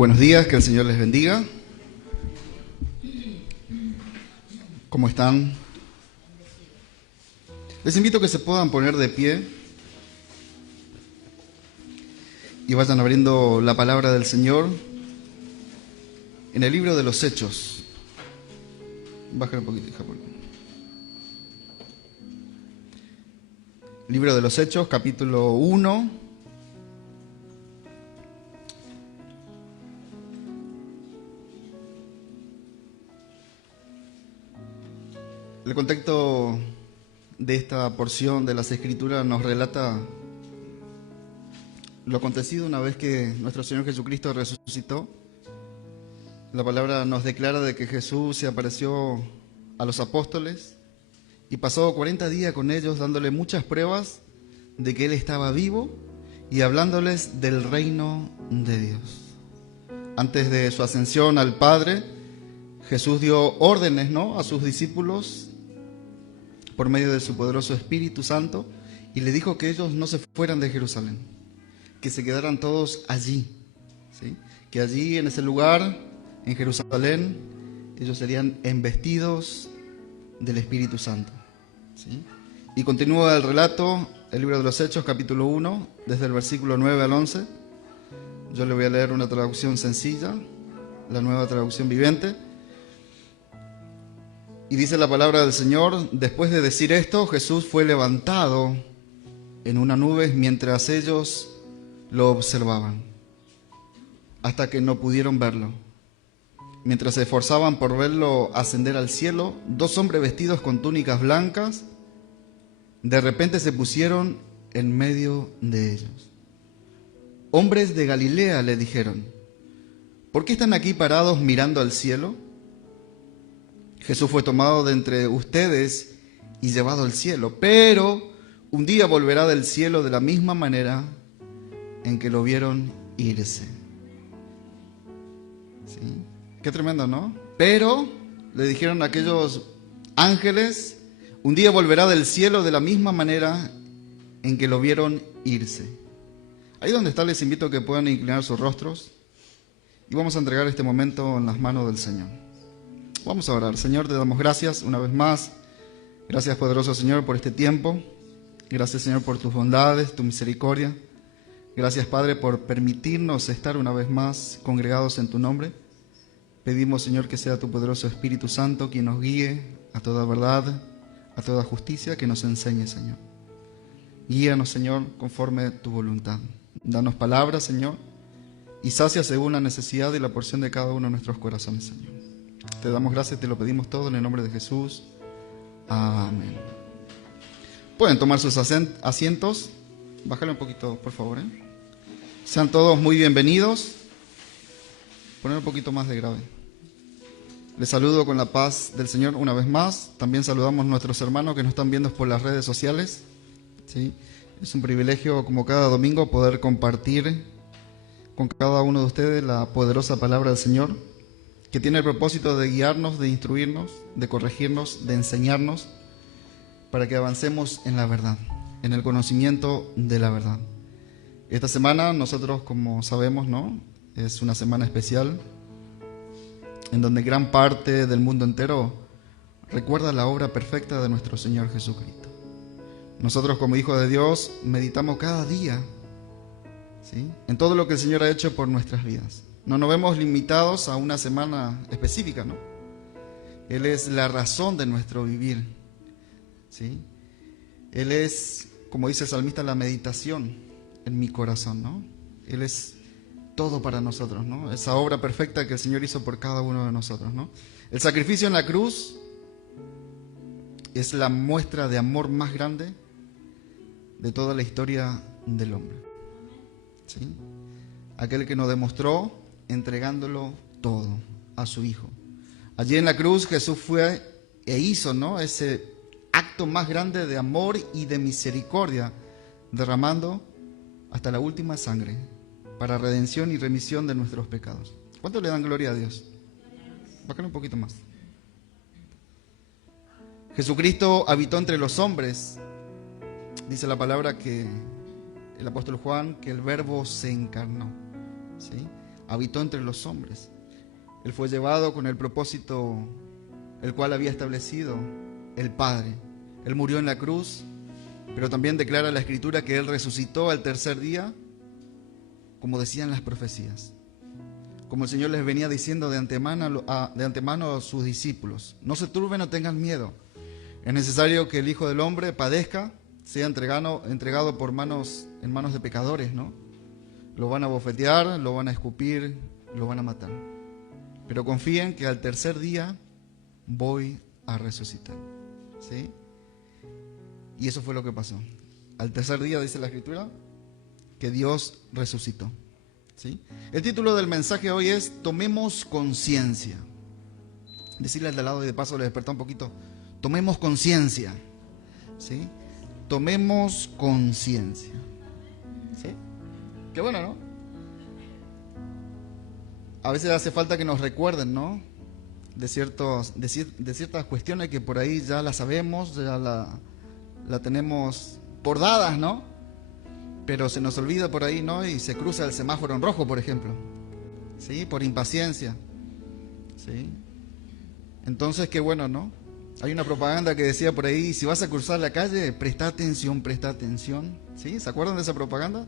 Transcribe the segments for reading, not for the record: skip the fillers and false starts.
buenos días, que el Señor les bendiga. ¿Cómo están? Les invito a que se puedan poner de pie y vayan abriendo la palabra del Señor en el libro de los Hechos. Baja un poquito, hija, por favor. Libro de los Hechos, capítulo 1. El contexto de esta porción de las Escrituras nos relata lo acontecido una vez que nuestro Señor Jesucristo resucitó. La palabra nos declara de que Jesús se apareció a los apóstoles y pasó 40 días con ellos, dándole muchas pruebas de que Él estaba vivo y hablándoles del reino de Dios. Antes de su ascensión al Padre, Jesús dio órdenes, a sus discípulos por medio de su poderoso Espíritu Santo, y le dijo que ellos no se fueran de Jerusalén, que se quedaran todos allí, ¿sí? Que allí en ese lugar, en Jerusalén, ellos serían embestidos del Espíritu Santo, ¿sí? Y continúa el relato, el libro de los Hechos, capítulo 1, desde el versículo 9 al 11. Yo le voy a leer una traducción sencilla, la Nueva Traducción Viviente. Y dice la palabra del Señor: después de decir esto, Jesús fue levantado en una nube mientras ellos lo observaban, hasta que no pudieron verlo. Mientras se esforzaban por verlo ascender al cielo, dos hombres vestidos con túnicas blancas de repente se pusieron en medio de ellos. «Hombres de Galilea», le dijeron, «¿por qué están aquí parados mirando al cielo? Jesús fue tomado de entre ustedes y llevado al cielo, pero un día volverá del cielo de la misma manera en que lo vieron irse». ¿Sí? Qué tremendo, ¿no? Pero, le dijeron aquellos ángeles, un día volverá del cielo de la misma manera en que lo vieron irse. Ahí donde está, les invito a que puedan inclinar sus rostros y vamos a entregar este momento en las manos del Señor. Vamos a orar. Señor, te damos gracias una vez más. Gracias, poderoso Señor, por este tiempo. Gracias, Señor, por tus bondades, tu misericordia. Gracias, Padre, por permitirnos estar una vez más congregados en tu nombre. Pedimos, Señor, que sea tu poderoso Espíritu Santo quien nos guíe a toda verdad, a toda justicia, que nos enseñe, Señor. Guíanos, Señor, conforme a tu voluntad. Danos palabras, Señor, y sacia según la necesidad y la porción de cada uno de nuestros corazones, Señor. Te damos gracias y te lo pedimos todo en el nombre de Jesús. Amén. Pueden tomar sus asientos. Bájale un poquito, por favor. Sean todos muy bienvenidos. Poner un poquito más de grave. Les saludo con la paz del Señor una vez más. También saludamos a nuestros hermanos que nos están viendo por las redes sociales. ¿Sí? Es un privilegio, como cada domingo, poder compartir con cada uno de ustedes la poderosa palabra del Señor, que tiene el propósito de guiarnos, de instruirnos, de corregirnos, de enseñarnos, para que avancemos en la verdad, en el conocimiento de la verdad. Esta semana nosotros, como sabemos, es una semana especial, en donde gran parte del mundo entero recuerda la obra perfecta de nuestro Señor Jesucristo. Nosotros, como hijos de Dios, meditamos cada día, ¿sí?, en todo lo que el Señor ha hecho por nuestras vidas. No nos vemos limitados a una semana específica, Él es la razón de nuestro vivir, ¿sí? Él es, como dice el salmista, la meditación en mi corazón, Él es todo para nosotros, Esa obra perfecta que el Señor hizo por cada uno de nosotros, El sacrificio en la cruz es la muestra de amor más grande de toda la historia del hombre, ¿sí? Aquel que nos demostró entregándolo todo a su Hijo. Allí en la cruz Jesús fue e hizo, ese acto más grande de amor y de misericordia, derramando hasta la última sangre para redención y remisión de nuestros pecados. ¿Cuánto le dan gloria a Dios? Bájale un poquito más. Jesucristo habitó entre los hombres. Dice la palabra que el apóstol Juan, que el Verbo se encarnó, ¿sí? habitó entre los hombres. Él fue llevado con el propósito el cual había establecido el Padre. Él murió en la cruz, pero también declara la Escritura que Él resucitó al tercer día, como decían las profecías. Como el Señor les venía diciendo de antemano a sus discípulos: no se turben, no tengan miedo. Es necesario que el Hijo del Hombre padezca, sea entregado en manos de pecadores, ¿no? Lo van a bofetear, lo van a escupir, lo van a matar. Pero confíen que al tercer día voy a resucitar, ¿sí? Y eso fue lo que pasó. Al tercer día, dice la Escritura, que Dios resucitó, ¿sí? El título del mensaje hoy es: tomemos conciencia. Decirle al de al lado y de paso le despertó un poquito: tomemos conciencia, ¿sí? Tomemos conciencia, ¿sí? Qué bueno, ¿no? A veces hace falta que nos recuerden, ¿no? De ciertas cuestiones que por ahí ya las sabemos, ya la tenemos por dadas, ¿no? Pero se nos olvida por ahí, ¿no? Y se cruza el semáforo en rojo, por ejemplo, ¿sí? Por impaciencia, ¿sí? Entonces, qué bueno, ¿no? Hay una propaganda que decía por ahí: si vas a cruzar la calle, presta atención, ¿sí? ¿Se acuerdan de esa propaganda?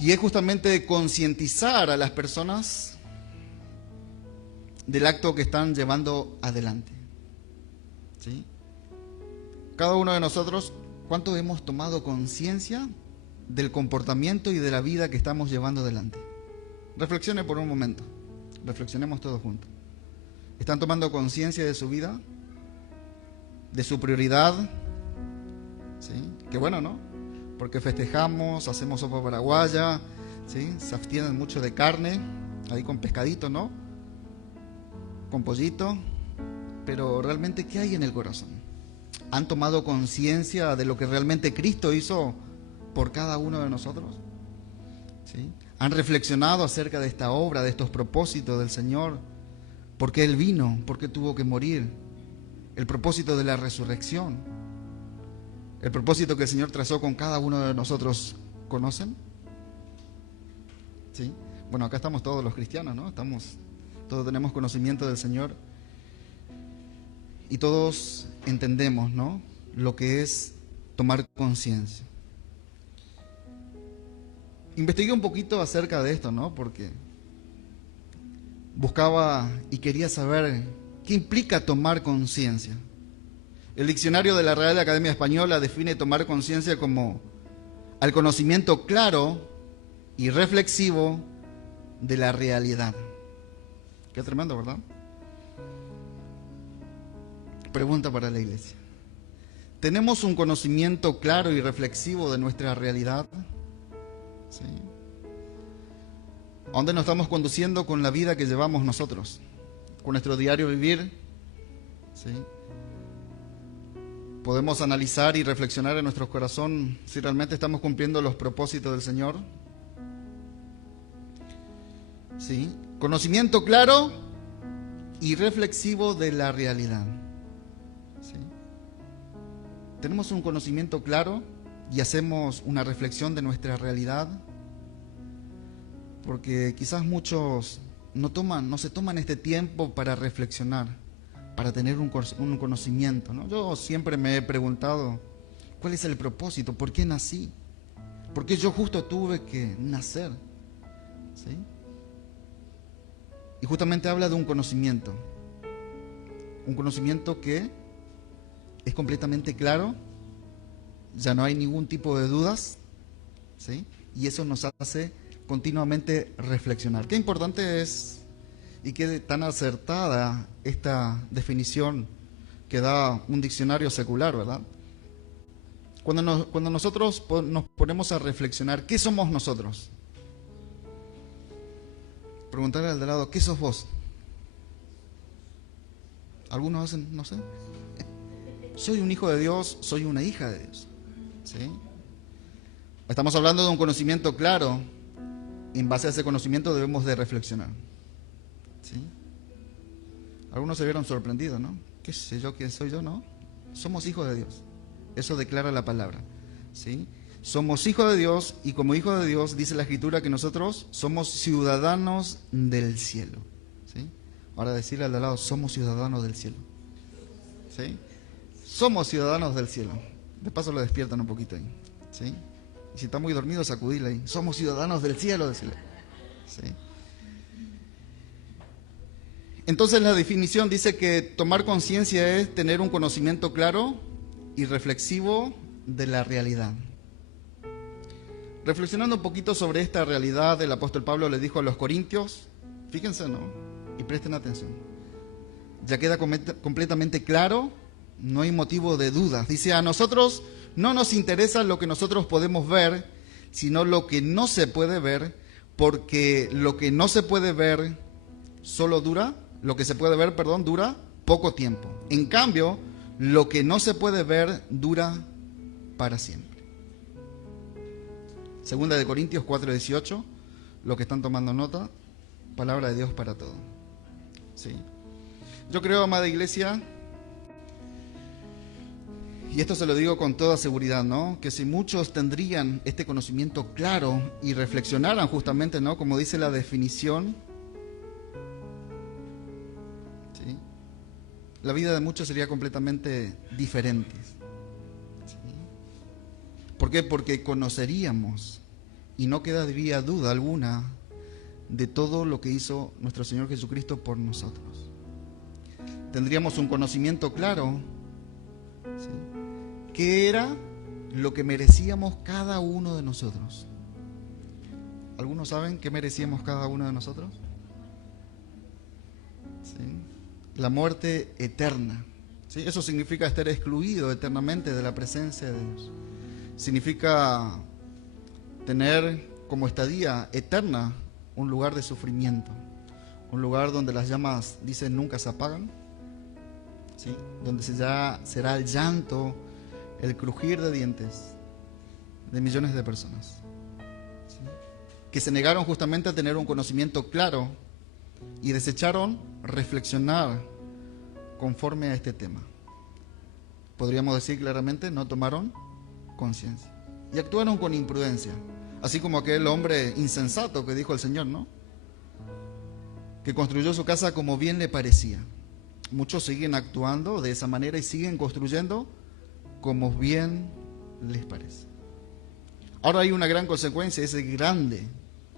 Y es justamente concientizar a las personas del acto que están llevando adelante, ¿sí? Cada uno de nosotros, ¿cuánto hemos tomado conciencia del comportamiento y de la vida que estamos llevando adelante? Reflexione por un momento, reflexionemos todos juntos. ¿Están tomando conciencia de su vida? ¿De su prioridad? ¿Sí? Qué bueno, ¿no? Porque festejamos, hacemos sopa paraguaya, ¿sí? Se abstienen mucho de carne, ahí con pescadito, ¿no? Con pollito. Pero realmente, ¿qué hay en el corazón? ¿Han tomado conciencia de lo que realmente Cristo hizo por cada uno de nosotros? ¿Sí? ¿Han reflexionado acerca de esta obra, de estos propósitos del Señor? ¿Por qué Él vino? ¿Por qué tuvo que morir? El propósito de la resurrección, el propósito que el Señor trazó con cada uno de nosotros, ¿conocen? ¿Sí? Bueno, acá estamos todos los cristianos, ¿no? Todos tenemos conocimiento del Señor y todos entendemos, ¿no?, lo que es tomar conciencia. Investigué un poquito acerca de esto, ¿no? Porque buscaba y quería saber qué implica tomar conciencia. El diccionario de la Real Academia Española define tomar conciencia como al conocimiento claro y reflexivo de la realidad. Qué tremendo, ¿verdad? Pregunta para la iglesia: ¿tenemos un conocimiento claro y reflexivo de nuestra realidad? ¿Sí? ¿A dónde nos estamos conduciendo con la vida que llevamos nosotros? ¿Con nuestro diario vivir? ¿Sí? ¿Podemos analizar y reflexionar en nuestro corazón si realmente estamos cumpliendo los propósitos del Señor? ¿Sí? Conocimiento claro y reflexivo de la realidad. ¿Sí? ¿Tenemos un conocimiento claro y hacemos una reflexión de nuestra realidad? Porque quizás muchos no se toman este tiempo para reflexionar, para tener un conocimiento, ¿no? Yo siempre me he preguntado, ¿cuál es el propósito? ¿Por qué nací? ¿Por qué yo justo tuve que nacer? ¿Sí? Y justamente habla de un conocimiento que es completamente claro, ya no hay ningún tipo de dudas, ¿sí? Y eso nos hace continuamente reflexionar. Qué importante es y qué tan acertada esta definición que da un diccionario secular, ¿verdad? Cuando nosotros nos ponemos a reflexionar, ¿qué somos nosotros? Preguntarle al de lado, ¿qué sos vos? Algunos hacen, no sé. Soy un hijo de Dios, soy una hija de Dios. ¿Sí? Estamos hablando de un conocimiento claro. En base a ese conocimiento debemos de reflexionar. ¿Sí? Algunos se vieron sorprendidos, ¿no? ¿Qué sé yo quién soy yo? No. Somos hijos de Dios. Eso declara la palabra. ¿Sí? Somos hijos de Dios y como hijos de Dios dice la Escritura que nosotros somos ciudadanos del cielo. ¿Sí? Ahora decirle al de al lado, somos ciudadanos del cielo. ¿Sí? Somos ciudadanos del cielo. De paso lo despiertan un poquito ahí. ¿Sí? Y si está muy dormido, sacudile ahí. Somos ciudadanos del cielo, decirle. ¿Sí? Entonces la definición dice que tomar conciencia es tener un conocimiento claro y reflexivo de la realidad. Reflexionando un poquito sobre esta realidad, el apóstol Pablo le dijo a los corintios, fíjense, ¿no? Y presten atención. Ya queda completamente claro, no hay motivo de dudas. Dice, a nosotros no nos interesa lo que nosotros podemos ver, sino lo que no se puede ver, porque lo que no se puede ver solo dura, lo que se puede ver, perdón, dura poco tiempo. En cambio, lo que no se puede ver dura para siempre. Segunda de Corintios 4:18, los que están tomando nota, palabra de Dios para todo. ¿Sí? Yo creo, amada iglesia, y esto se lo digo con toda seguridad, ¿no? Que si muchos tendrían este conocimiento claro y reflexionaran justamente, ¿no? Como dice la definición, ¿sí? La vida de muchos sería completamente diferente. ¿Sí? ¿Por qué? Porque conoceríamos y no quedaría duda alguna de todo lo que hizo nuestro Señor Jesucristo por nosotros. Tendríamos un conocimiento claro, ¿sí? ¿Qué era lo que merecíamos cada uno de nosotros? ¿Algunos saben qué merecíamos cada uno de nosotros? ¿Sí? La muerte eterna. ¿Sí? Eso significa estar excluido eternamente de la presencia de Dios. Significa tener como estadía eterna un lugar de sufrimiento, un lugar donde las llamas, dicen, nunca se apagan, ¿sí? Donde será el llanto, el crujir de dientes de millones de personas, ¿sí? Que se negaron justamente a tener un conocimiento claro y desecharon reflexionar conforme a este tema. Podríamos decir claramente, no tomaron conciencia y actuaron con imprudencia, así como aquel hombre insensato que dijo el Señor, ¿no? Que construyó su casa como bien le parecía. Muchos siguen actuando de esa manera y siguen construyendo como bien les parece. Ahora hay una gran consecuencia, es grande.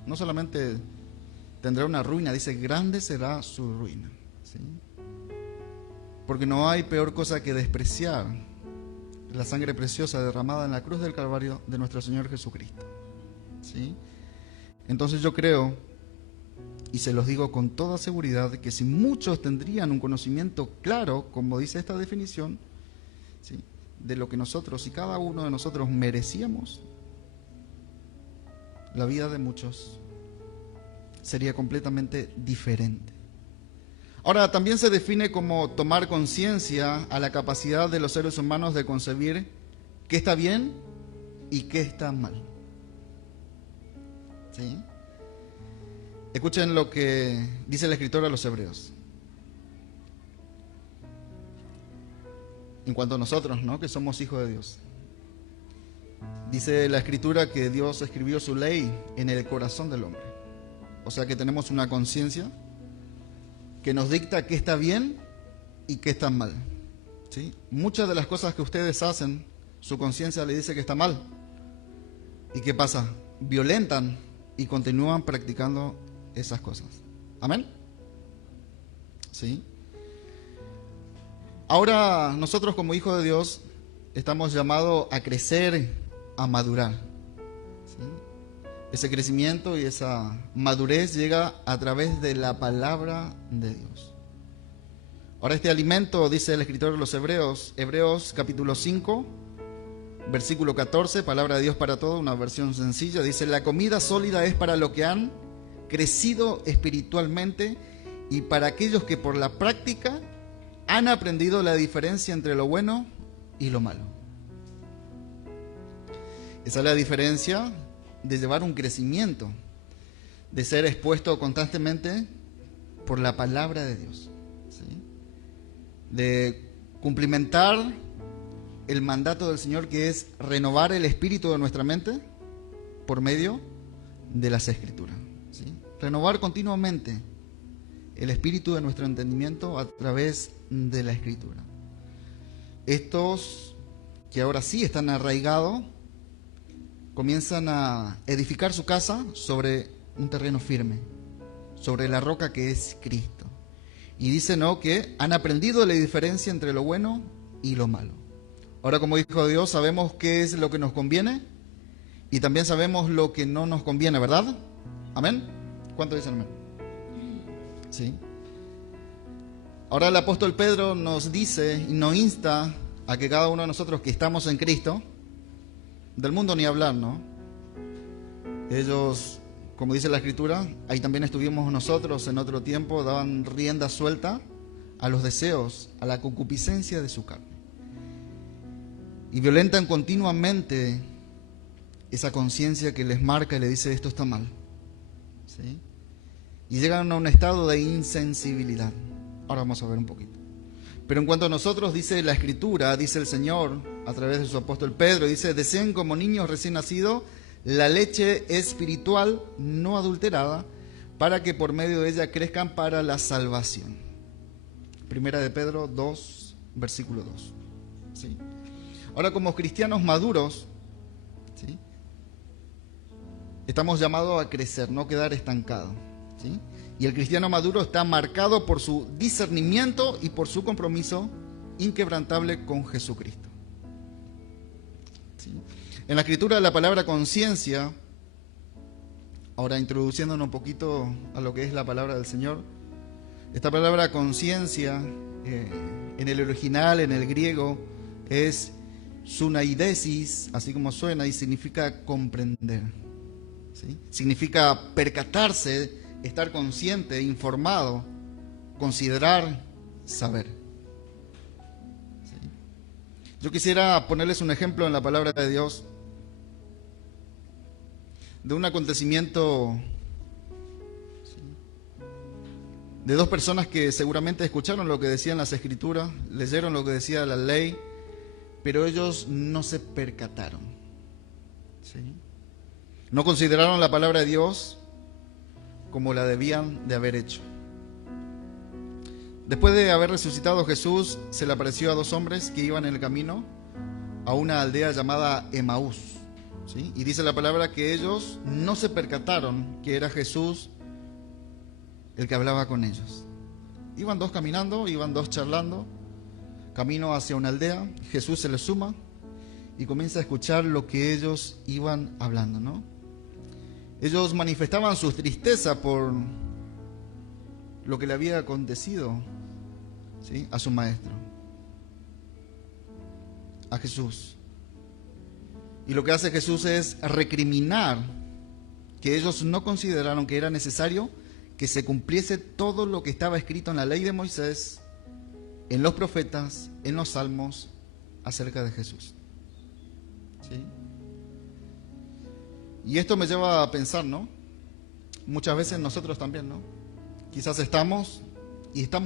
No solamente tendrá una ruina, dice, grande será su ruina, ¿sí? Porque no hay peor cosa que despreciar la sangre preciosa derramada en la cruz del Calvario de nuestro Señor Jesucristo, ¿sí? Entonces yo creo, y se los digo con toda seguridad, que si muchos tendrían un conocimiento claro, como dice esta definición, ¿sí?, de lo que nosotros y cada uno de nosotros merecíamos, la vida de muchos sería completamente diferente. Ahora, también se define como tomar conciencia a la capacidad de los seres humanos de concebir qué está bien y qué está mal. ¿Sí? Escuchen lo que dice el escritor a los Hebreos. En cuanto a nosotros, ¿no?, que somos hijos de Dios. Dice la escritura que Dios escribió su ley en el corazón del hombre. O sea que tenemos una conciencia que nos dicta qué está bien y qué está mal, ¿sí? Muchas de las cosas que ustedes hacen, su conciencia le dice que está mal. ¿Y qué pasa? Violentan y continúan practicando esas cosas. ¿Amén? ¿Sí? Ahora nosotros como hijos de Dios estamos llamados a crecer, a madurar, ¿sí? Ese crecimiento y esa madurez llega a través de la palabra de Dios. Ahora este alimento, dice el escritor de los Hebreos, Hebreos capítulo 5, versículo 14, palabra de Dios para todo, una versión sencilla, dice: la comida sólida es para los que han crecido espiritualmente y para aquellos que por la práctica han aprendido la diferencia entre lo bueno y lo malo. Esa es la diferencia de llevar un crecimiento, de ser expuesto constantemente por la palabra de Dios, ¿sí? De cumplimentar el mandato del Señor, que es renovar el espíritu de nuestra mente por medio de las Escrituras, ¿sí? Renovar continuamente el espíritu de nuestro entendimiento a través de la Escritura. Estos que ahora sí están arraigados comienzan a edificar su casa sobre un terreno firme, sobre la roca que es Cristo. Y dice, ¿no?, que han aprendido la diferencia entre lo bueno y lo malo. Ahora, como hijo de Dios, sabemos qué es lo que nos conviene y también sabemos lo que no nos conviene, ¿verdad? ¿Amén? ¿Cuánto dicen amén? Sí. Ahora el apóstol Pedro nos dice y nos insta a que cada uno de nosotros que estamos en Cristo, del mundo ni hablar, ¿no? Ellos, como dice la Escritura, ahí también estuvimos nosotros en otro tiempo, daban rienda suelta a los deseos, a la concupiscencia de su carne. Y violentan continuamente esa conciencia que les marca y le dice, esto está mal, ¿sí? Y llegan a un estado de insensibilidad. Ahora vamos a ver un poquito. Pero en cuanto a nosotros, dice la Escritura, dice el Señor a través de su apóstol Pedro, dice, deseen como niños recién nacidos la leche espiritual no adulterada, para que por medio de ella crezcan para la salvación. Primera de Pedro 2, versículo 2. ¿Sí? Ahora, como cristianos maduros, ¿sí?, estamos llamados a crecer, no quedar estancados, ¿sí? Y el cristiano maduro está marcado por su discernimiento y por su compromiso inquebrantable con Jesucristo, ¿sí? En la Escritura, la palabra conciencia, ahora introduciéndonos un poquito a lo que es la palabra del Señor, esta palabra conciencia, en el original, en el griego, es sunaidesis, así como suena, y significa comprender, ¿sí? Significa percatarse, estar consciente, informado, considerar, saber, ¿sí? Yo quisiera ponerles un ejemplo en la palabra de Dios de un acontecimiento, ¿sí?, de dos personas que seguramente escucharon lo que decían las Escrituras, leyeron lo que decía la ley, pero ellos no se percataron, ¿sí? No consideraron la palabra de Dios como la debían de haber hecho. Después de haber resucitado Jesús, se le apareció a dos hombres que iban en el camino a una aldea llamada Emaús, ¿sí? Y dice la palabra que ellos no se percataron que era Jesús el que hablaba con ellos. Iban dos caminando, iban dos charlando, camino hacia una aldea. Jesús se les suma y comienza a escuchar lo que ellos iban hablando, ¿no? Ellos manifestaban su tristeza por lo que le había acontecido, ¿sí?, a su maestro, a Jesús. Y lo que hace Jesús es recriminar que ellos no consideraron que era necesario que se cumpliese todo lo que estaba escrito en la ley de Moisés, en los profetas, en los salmos, acerca de Jesús, ¿sí? Y esto me lleva a pensar, ¿no? Muchas veces nosotros también, ¿no? Quizás estamos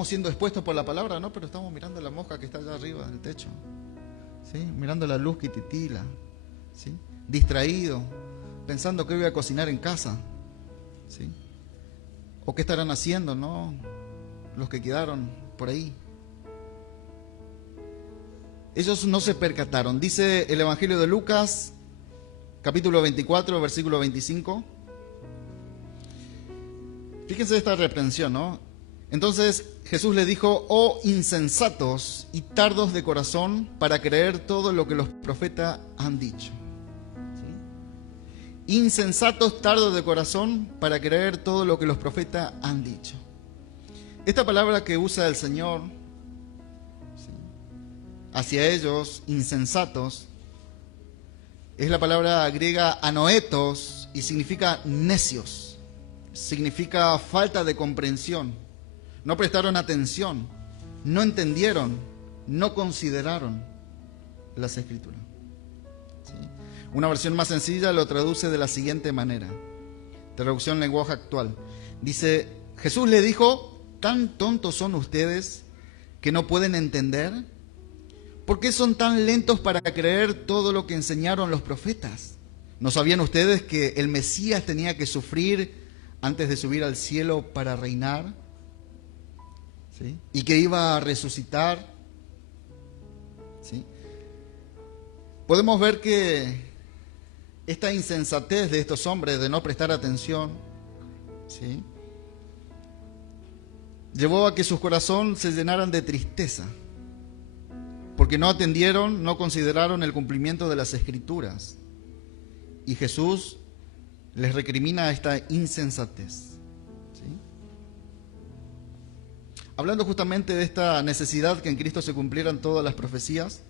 siendo expuestos por la palabra, ¿no? Pero estamos mirando la mosca que está allá arriba del techo, ¿sí? Mirando la luz que titila, ¿sí? Distraído, pensando qué voy a cocinar en casa, ¿sí? O qué estarán haciendo, ¿no?, los que quedaron por ahí. Ellos no se percataron. Dice el Evangelio de Lucas, capítulo 24, versículo 25. Fíjense esta reprensión, ¿no? Entonces Jesús le dijo, oh insensatos y tardos de corazón para creer todo lo que los profetas han dicho. ¿Sí? Insensatos, tardos de corazón para creer todo lo que los profetas han dicho. Esta palabra que usa el Señor, ¿sí?, hacia ellos, insensatos, es la palabra griega anoetos y significa necios, significa falta de comprensión. No prestaron atención, no entendieron, no consideraron las Escrituras, ¿sí? Una versión más sencilla lo traduce de la siguiente manera, traducción lenguaje actual. Dice, Jesús le dijo, ¿tan tontos son ustedes que no pueden entender? ¿Por qué son tan lentos para creer todo lo que enseñaron los profetas? ¿No sabían ustedes que el Mesías tenía que sufrir antes de subir al cielo para reinar? ¿Sí? Y que iba a resucitar. ¿Sí? Podemos ver que esta insensatez de estos hombres de no prestar atención, ¿sí?, llevó a que sus corazones se llenaran de tristeza, porque no atendieron, no consideraron el cumplimiento de las Escrituras. Y Jesús les recrimina esta insensatez. ¿Sí? Hablando justamente de esta necesidad que en Cristo se cumplieran todas las profecías,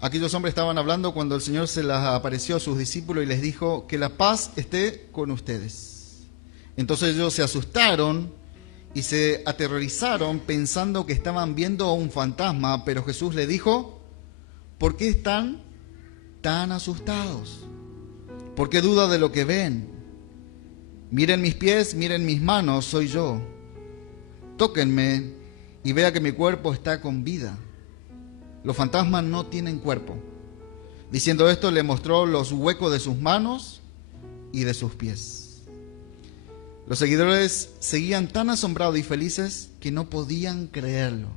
aquellos hombres estaban hablando cuando el Señor se les apareció a sus discípulos y les dijo que la paz esté con ustedes. Entonces ellos se asustaron y se aterrorizaron pensando que estaban viendo a un fantasma, pero Jesús les dijo: ¿por qué están tan asustados? ¿Por qué dudan de lo que ven? Miren mis pies, miren mis manos, soy yo. Tóquenme y vea que mi cuerpo está con vida. Los fantasmas no tienen cuerpo. Diciendo esto, le mostró los huecos de sus manos y de sus pies. Los seguidores seguían tan asombrados y felices que no podían creerlo.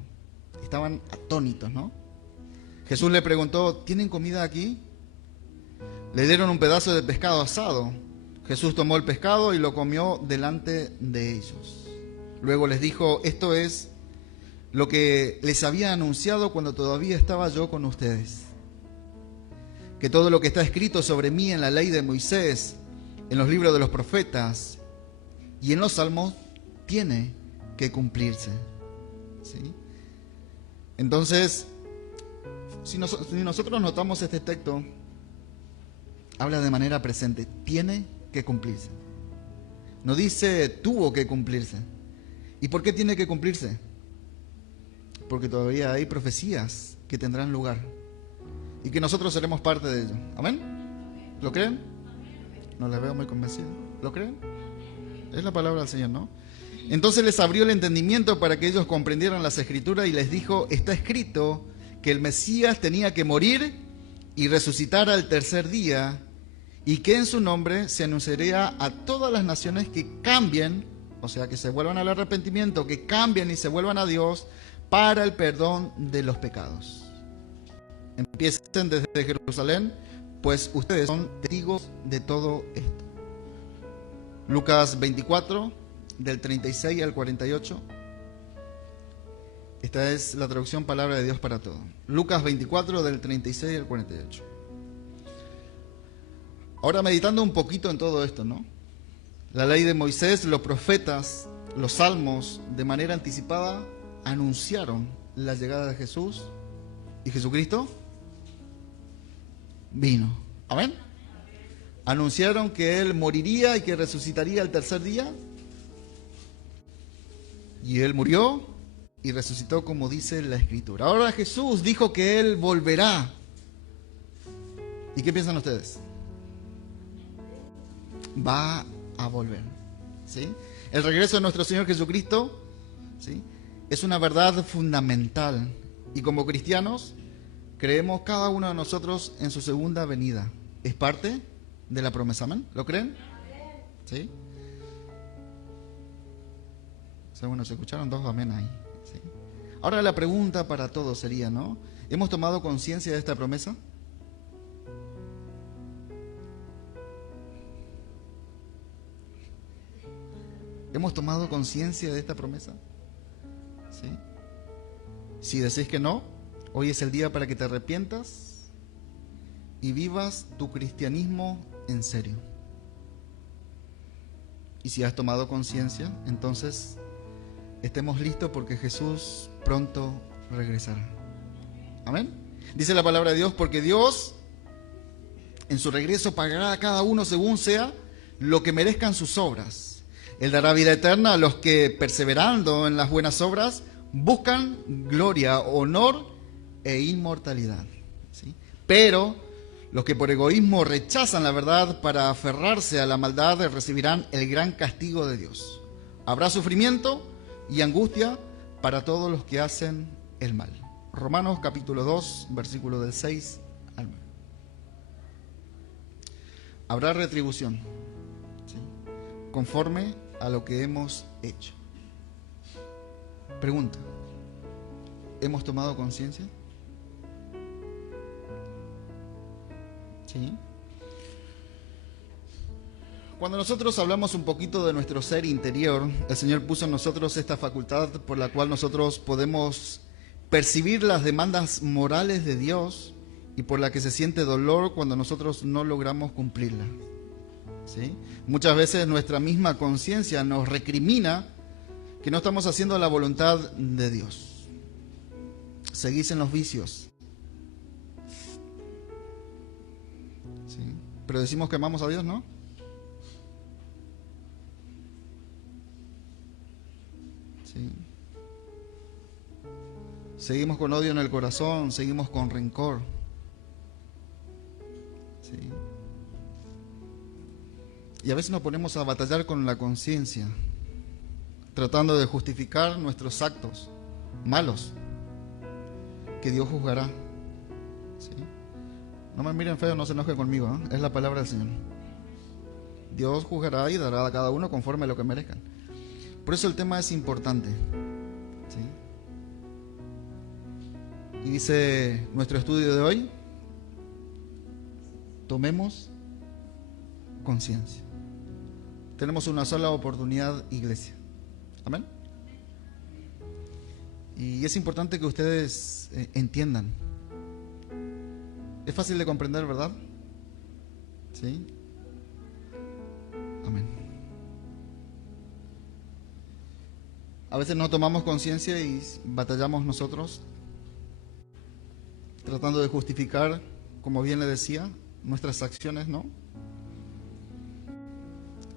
Estaban atónitos, ¿no? Jesús le preguntó: ¿tienen comida aquí? Le dieron un pedazo de pescado asado. Jesús tomó el pescado y lo comió delante de ellos. Luego les dijo: esto es lo que les había anunciado cuando todavía estaba yo con ustedes, que todo lo que está escrito sobre mí en la ley de Moisés, en los libros de los profetas y en los salmos tiene que cumplirse. ¿Sí? Entonces, si nosotros notamos este texto, habla de manera presente: tiene que cumplirse. No dice tuvo que cumplirse. ¿Y por qué tiene que cumplirse? Porque todavía hay profecías que tendrán lugar y que nosotros seremos parte de ello. ¿Amén? ¿Lo creen? No les veo muy convencidos. ¿Lo creen? Es la palabra del Señor, ¿no? Entonces les abrió el entendimiento para que ellos comprendieran las Escrituras y les dijo: está escrito que el Mesías tenía que morir y resucitar al tercer día, y que en su nombre se anunciaría a todas las naciones que cambien, o sea, que se vuelvan al arrepentimiento, que cambien y se vuelvan a Dios para el perdón de los pecados. Empiecen desde Jerusalén, pues ustedes son testigos de todo esto. Lucas 24, del 36 al 48. Esta es la traducción Palabra de Dios para Todo. Lucas 24, del 36 al 48. Ahora, meditando un poquito en todo esto, ¿no? La ley de Moisés, los profetas, los salmos, de manera anticipada, anunciaron la llegada de Jesús, y Jesucristo vino. ¿Amén? Anunciaron que Él moriría y que resucitaría el tercer día. Y Él murió y resucitó como dice la Escritura. Ahora Jesús dijo que Él volverá. ¿Y qué piensan ustedes? Va a volver. ¿Sí? El regreso de nuestro Señor Jesucristo, ¿sí?, es una verdad fundamental. Y como cristianos, creemos cada uno de nosotros en su segunda venida. Es parte de la promesa. ¿Amén? ¿Lo creen? ¿Sí? Bueno, se escucharon dos amén ahí. ¿Sí? Ahora la pregunta para todos sería, ¿no? ¿Hemos tomado conciencia de esta promesa? ¿Hemos tomado conciencia de esta promesa? ¿Sí? Si decís que no, hoy es el día para que te arrepientas y vivas tu cristianismo en serio. Y si has tomado conciencia, entonces estemos listos porque Jesús pronto regresará. Amén. Dice la palabra de Dios: porque Dios en su regreso pagará a cada uno según sea lo que merezcan sus obras. Él dará vida eterna a los que, perseverando en las buenas obras, buscan gloria, honor e inmortalidad. ¿Sí? Pero los que por egoísmo rechazan la verdad para aferrarse a la maldad recibirán el gran castigo de Dios. Habrá sufrimiento y angustia para todos los que hacen el mal. Romanos capítulo 2, versículo del 6 al 9. Habrá retribución, ¿sí?, conforme a lo que hemos hecho. Pregunta: ¿hemos tomado conciencia? ¿Sí? Cuando nosotros hablamos un poquito de nuestro ser interior, el Señor puso en nosotros esta facultad por la cual nosotros podemos percibir las demandas morales de Dios y por la que se siente dolor cuando nosotros no logramos cumplirla. ¿Sí? Muchas veces nuestra misma conciencia nos recrimina que no estamos haciendo la voluntad de Dios. Seguís en los vicios. ¿Sí? Pero decimos que amamos a Dios, ¿no? ¿Sí? Seguimos con odio en el corazón, seguimos con rencor. ¿Sí? Y a veces nos ponemos a batallar con la conciencia, tratando de justificar nuestros actos malos, que Dios juzgará. ¿Sí? No me miren feo, no se enojen conmigo, ¿eh? Es la palabra del Señor. Dios juzgará y dará a cada uno conforme a lo que merezcan. Por eso el tema es importante. ¿Sí? Y dice nuestro estudio de hoy: tomemos conciencia. Tenemos una sola oportunidad, iglesia. Amén. Y es importante que ustedes entiendan. Es fácil de comprender, ¿verdad? ¿Sí? Amén. A veces no tomamos conciencia y batallamos nosotros, tratando de justificar, como bien le decía, nuestras acciones, ¿no?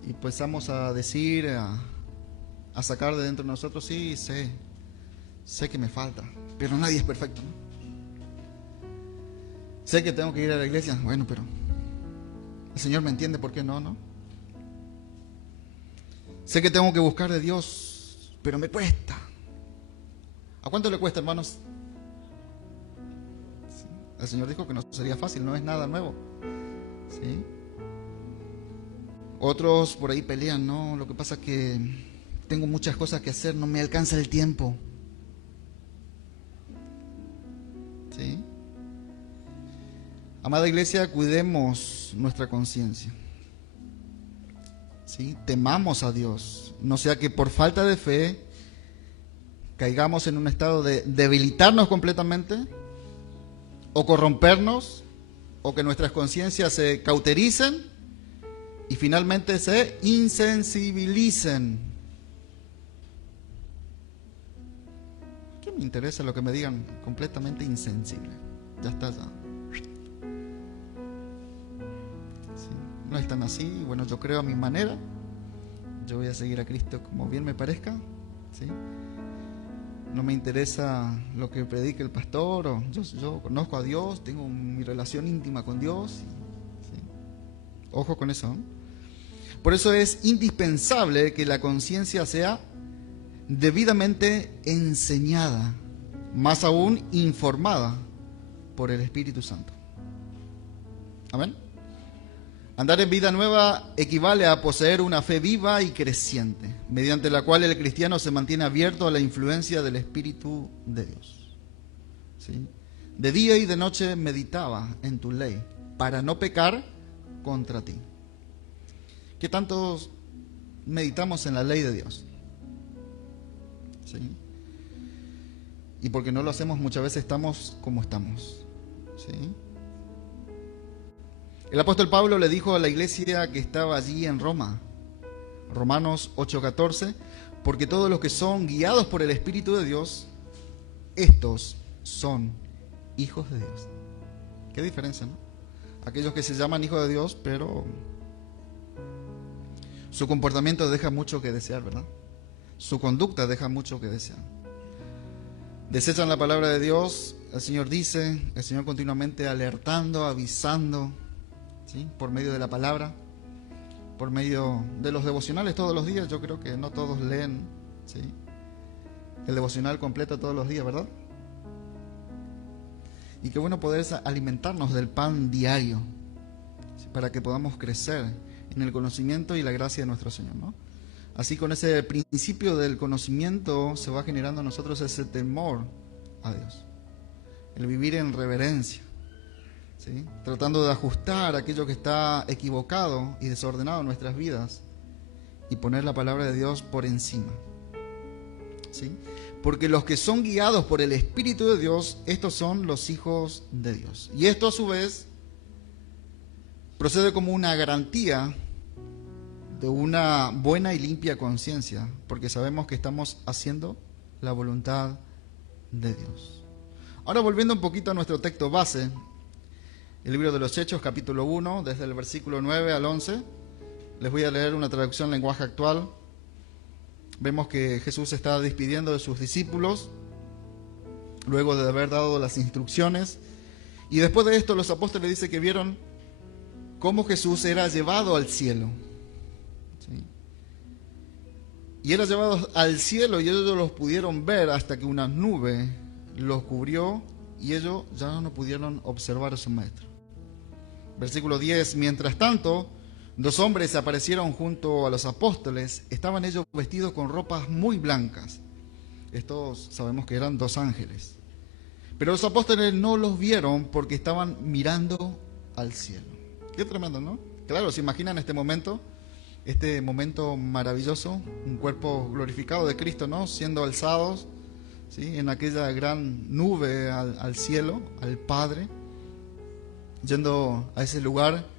Y empezamos a decir, a sacar de dentro de nosotros: sí, sé que me falta, pero nadie es perfecto, ¿no? Sé que tengo que ir a la iglesia, bueno, pero el Señor me entiende, ¿por qué no, no? Sé que tengo que buscar de Dios, pero me cuesta. ¿A cuánto le cuesta, hermanos? ¿Sí? El Señor dijo que no sería fácil, no es nada nuevo. ¿Sí? Otros por ahí pelean: no, lo que pasa es que tengo muchas cosas que hacer, no me alcanza el tiempo. ¿Sí? Amada iglesia, cuidemos nuestra conciencia. ¿Sí? Temamos a Dios, no sea que por falta de fe caigamos en un estado de debilitarnos completamente, o corrompernos, o que nuestras conciencias se cautericen y finalmente se insensibilicen. ¿Qué me interesa lo que me digan? Completamente insensible. Ya está, ya. ¿Sí? No es tan así. Bueno, yo creo a mi manera. Yo voy a seguir a Cristo como bien me parezca. ¿Sí? No me interesa lo que predique el pastor. O yo conozco a Dios, tengo mi relación íntima con Dios. ¿Sí? Ojo con eso, ¿no? Por eso es indispensable que la conciencia sea debidamente enseñada, más aún informada por el Espíritu Santo. Amén. Andar en vida nueva equivale a poseer una fe viva y creciente, mediante la cual el cristiano se mantiene abierto a la influencia del Espíritu de Dios. ¿Sí? De día y de noche meditaba en tu ley, para no pecar contra ti. ¿Qué tanto meditamos en la ley de Dios? ¿Sí? Y porque no lo hacemos, muchas veces estamos como estamos. ¿Sí? El apóstol Pablo le dijo a la iglesia que estaba allí en Roma, Romanos 8:14, porque todos los que son guiados por el Espíritu de Dios, estos son hijos de Dios. Qué diferencia, ¿no? Aquellos que se llaman hijos de Dios, pero su comportamiento deja mucho que desear, ¿verdad? Su conducta deja mucho que desear. Desechan la palabra de Dios. El Señor dice, el Señor continuamente alertando, avisando, ¿sí? Por medio de la palabra, por medio de los devocionales todos los días. Yo creo que no todos leen, ¿sí?, el devocional completo todos los días, ¿verdad? Y qué bueno poder alimentarnos del pan diario, ¿sí? Para que podamos crecer en el conocimiento y la gracia de nuestro Señor, ¿no? Así, con ese principio del conocimiento se va generando en nosotros ese temor a Dios, el vivir en reverencia, ¿sí? Tratando de ajustar aquello que está equivocado y desordenado en nuestras vidas y poner la palabra de Dios por encima, ¿sí? Porque los que son guiados por el Espíritu de Dios, estos son los hijos de Dios. Y esto a su vez procede como una garantía de una buena y limpia conciencia, porque sabemos que estamos haciendo la voluntad de Dios. Ahora, volviendo un poquito a nuestro texto base, el libro de los Hechos, capítulo 1, desde el versículo 9 al 11, les voy a leer una traducción en lenguaje actual. Vemos que Jesús se está despidiendo de sus discípulos, luego de haber dado las instrucciones, y después de esto los apóstoles dicen que vieron cómo Jesús era llevado al cielo, ¿sí? Y era llevado al cielo y ellos los pudieron ver hasta que una nube los cubrió y ellos ya no pudieron observar a su maestro. Versículo 10, mientras tanto, 2 hombres aparecieron junto a los apóstoles, estaban ellos vestidos con ropas muy blancas. Estos sabemos que eran 2 ángeles. Pero los apóstoles no los vieron porque estaban mirando al cielo. Qué tremendo, ¿no? Claro, ¿se imaginan este momento maravilloso? Un cuerpo glorificado de Cristo, ¿no? Siendo alzados, ¿sí? En aquella gran nube al cielo, al Padre, yendo a ese lugar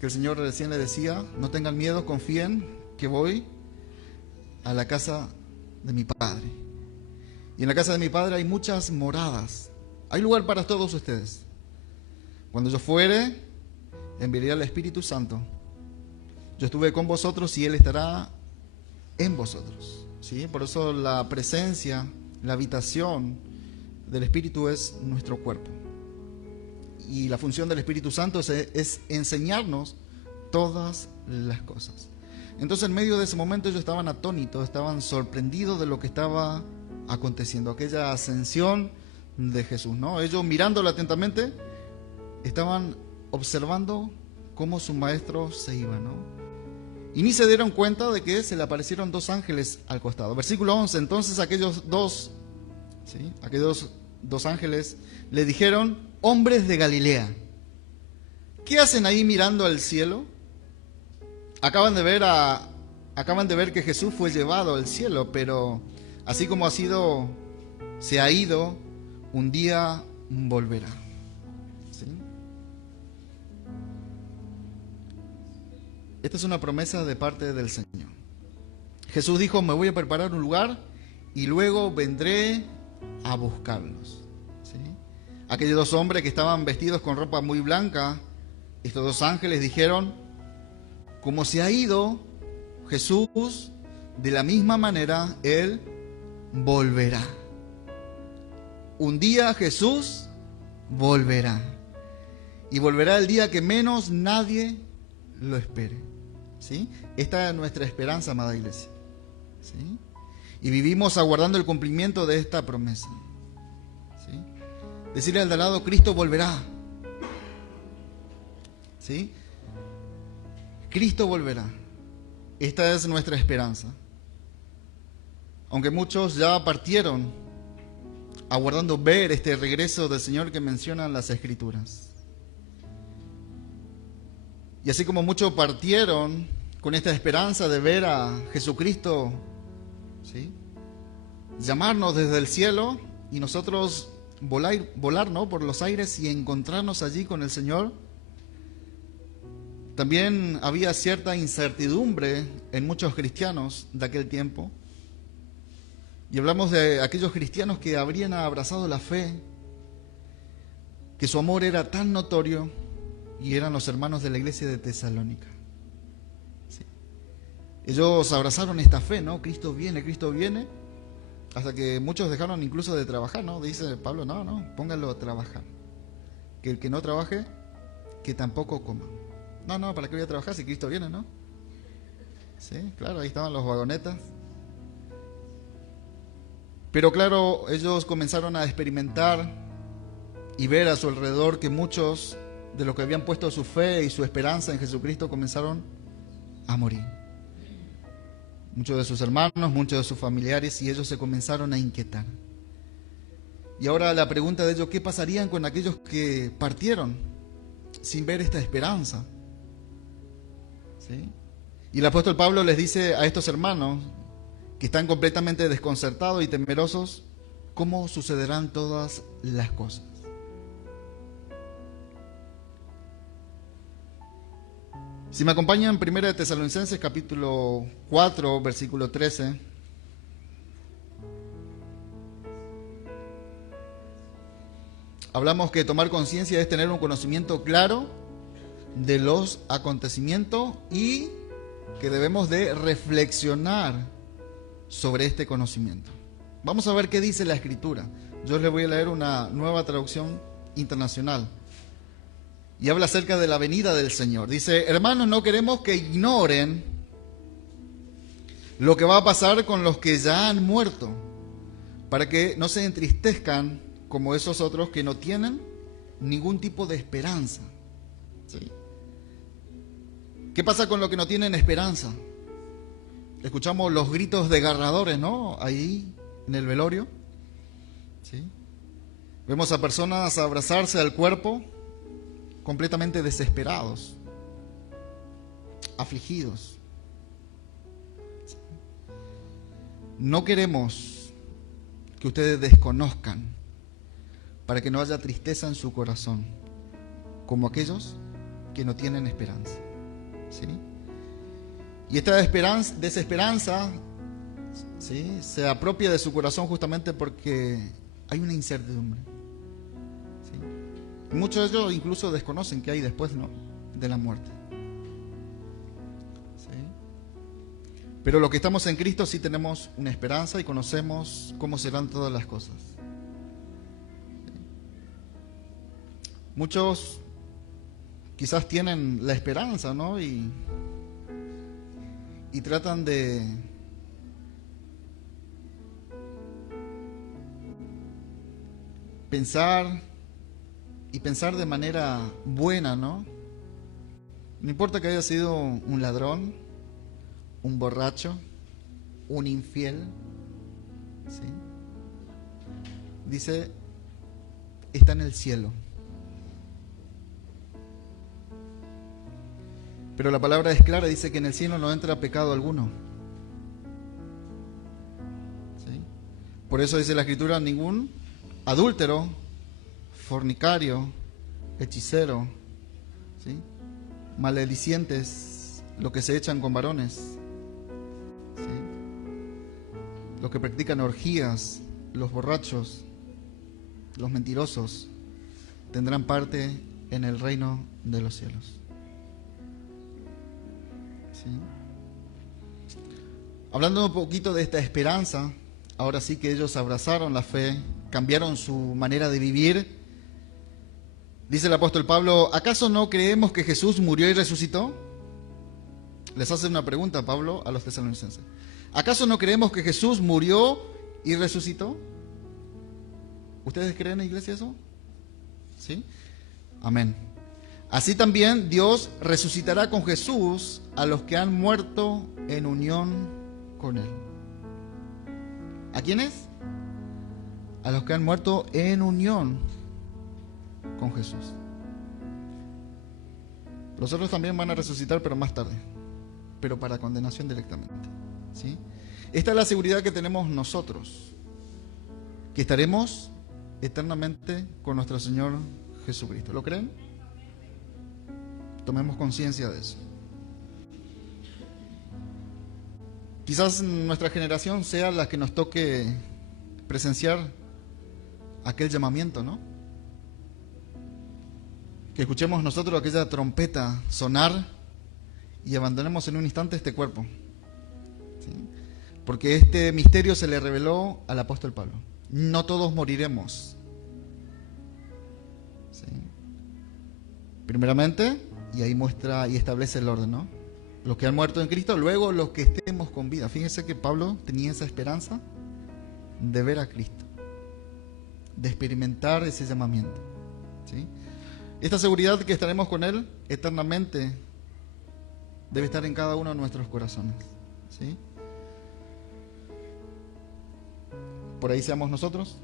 que el Señor recién le decía: no tengan miedo, confíen que voy a la casa de mi Padre. Y en la casa de mi Padre hay muchas moradas. Hay lugar para todos ustedes. Cuando yo fuere, enviaré al Espíritu Santo. Yo estuve con vosotros y Él estará en vosotros, ¿sí? Por eso la presencia, la habitación del Espíritu es nuestro cuerpo. Y la función del Espíritu Santo es enseñarnos todas las cosas. Entonces, en medio de ese momento ellos estaban atónitos, estaban sorprendidos de lo que estaba aconteciendo, aquella ascensión de Jesús, ¿no? Ellos, mirándolo atentamente, estaban observando cómo su maestro se iba, ¿no? Y ni se dieron cuenta de que se le aparecieron 2 ángeles al costado. Versículo 11, entonces aquellos dos ángeles le dijeron: hombres de Galilea, ¿qué hacen ahí mirando al cielo? Acaban de ver que Jesús fue llevado al cielo, pero así como se ha ido, un día volverá, ¿sí? Esta es una promesa de parte del Señor. Jesús dijo: me voy a preparar un lugar y luego vendré a buscarlos, ¿sí? Aquellos 2 hombres que estaban vestidos con ropa muy blanca, estos 2 ángeles dijeron: como se ha ido Jesús, de la misma manera Él volverá. Un día Jesús volverá. Y volverá el día que menos nadie lo espere, ¿sí? Esta es nuestra esperanza, amada iglesia, ¿sí? Y vivimos aguardando el cumplimiento de esta promesa, ¿sí? Decirle al de al lado: Cristo volverá, ¿sí? Cristo volverá. Esta es nuestra esperanza. Aunque muchos ya partieron aguardando ver este regreso del Señor que mencionan las Escrituras. Y así como muchos partieron con esta esperanza de ver a Jesucristo, ¿sí?, llamarnos desde el cielo y nosotros volar, ¿no?, por los aires y encontrarnos allí con el Señor, también había cierta incertidumbre en muchos cristianos de aquel tiempo. Y hablamos de aquellos cristianos que habrían abrazado la fe, que su amor era tan notorio, y eran los hermanos de la iglesia de Tesalónica. Sí. Ellos abrazaron esta fe, ¿no? Cristo viene, hasta que muchos dejaron incluso de trabajar, ¿no? Dice Pablo: no, pónganlo a trabajar. Que el que no trabaje, que tampoco coma. No, ¿para qué voy a trabajar si Cristo viene, no? Sí, claro, ahí estaban los vagonetas. Pero claro, ellos comenzaron a experimentar y ver a su alrededor que muchos de los que habían puesto su fe y su esperanza en Jesucristo comenzaron a morir. Muchos de sus hermanos, muchos de sus familiares, y ellos se comenzaron a inquietar. Y ahora la pregunta de ellos, ¿qué pasarían con aquellos que partieron sin ver esta esperanza? ¿Sí? Y el apóstol Pablo les dice a estos hermanos que están completamente desconcertados y temerosos, ¿cómo sucederán todas las cosas? Si me acompañan, 1 de Tesalonicenses capítulo 4, versículo 13. Hablamos que tomar conciencia es tener un conocimiento claro de los acontecimientos y que debemos de reflexionar sobre este conocimiento. Vamos a ver qué dice la Escritura. Yo les voy a leer una nueva traducción internacional. Y habla acerca de la venida del Señor. Dice, hermanos, no queremos que ignoren lo que va a pasar con los que ya han muerto, para que no se entristezcan como esos otros que no tienen ningún tipo de esperanza. ¿Sí? ¿Qué pasa con los que no tienen esperanza? Escuchamos los gritos desgarradores, ¿no? Ahí en el velorio. ¿Sí? Vemos a personas abrazarse al cuerpo completamente desesperados, afligidos. No queremos que ustedes desconozcan para que no haya tristeza en su corazón, como aquellos que no tienen esperanza. ¿Sí? Y esta desesperanza, ¿sí?, se apropia de su corazón justamente porque hay una incertidumbre. ¿Sí? Y muchos de ellos incluso desconocen qué hay después, ¿no?, de la muerte. ¿Sí? Pero los que estamos en Cristo sí tenemos una esperanza y conocemos cómo serán todas las cosas. ¿Sí? Muchos quizás tienen la esperanza, ¿no?, y tratan de pensar de manera buena, ¿no? No importa que haya sido un ladrón, un borracho, un infiel, ¿sí? Dice, está en el cielo. Pero la palabra es clara, dice que en el cielo no entra pecado alguno. ¿Sí? Por eso dice la Escritura, ningún adúltero, fornicario, hechicero, ¿sí?, maledicientes, los que se echan con varones, ¿sí?, los que practican orgías, los borrachos, los mentirosos, tendrán parte en el reino de los cielos. ¿Sí? Hablando un poquito de esta esperanza, ahora sí que ellos abrazaron la fe, cambiaron su manera de vivir. Dice el apóstol Pablo, ¿acaso no creemos que Jesús murió y resucitó? Les hace una pregunta Pablo a los tesalonicenses. ¿Acaso no creemos que Jesús murió y resucitó? ¿Ustedes creen, iglesia, eso? ¿Sí? Amén. Así también Dios resucitará con Jesús a los que han muerto en unión con Él. ¿A quiénes? A los que han muerto en unión con Jesús. Los otros también van a resucitar, pero más tarde, pero para condenación directamente. ¿Sí? Esta es la seguridad que tenemos nosotros, que estaremos eternamente con nuestro Señor Jesucristo. ¿Lo creen? Tomemos conciencia de eso. Quizás nuestra generación sea la que nos toque presenciar aquel llamamiento, ¿no? Que escuchemos nosotros aquella trompeta sonar y abandonemos en un instante este cuerpo. ¿Sí? Porque este misterio se le reveló al apóstol Pablo. No todos moriremos. ¿Sí? Primeramente, y ahí muestra y establece el orden, ¿no? Los que han muerto en Cristo, luego los que estemos con vida. Fíjense que Pablo tenía esa esperanza, de ver a Cristo, de experimentar ese llamamiento. ¿sí? Esta seguridad que estaremos con Él eternamente debe estar en cada uno de nuestros corazones, ¿sí? Por ahí seamos nosotros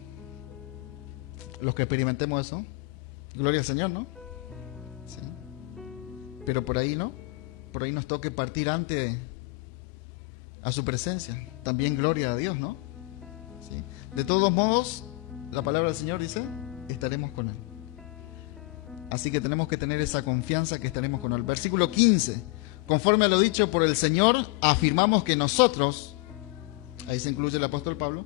los que experimentemos eso. Gloria al Señor, ¿no? ¿Sí? Pero por ahí no. Por ahí nos toque partir ante a su presencia. También gloria a Dios, ¿no? ¿Sí? De todos modos, la palabra del Señor dice, estaremos con Él. Así que tenemos que tener esa confianza que estaremos con Él. Versículo 15. Conforme a lo dicho por el Señor, afirmamos que nosotros, ahí se incluye el apóstol Pablo,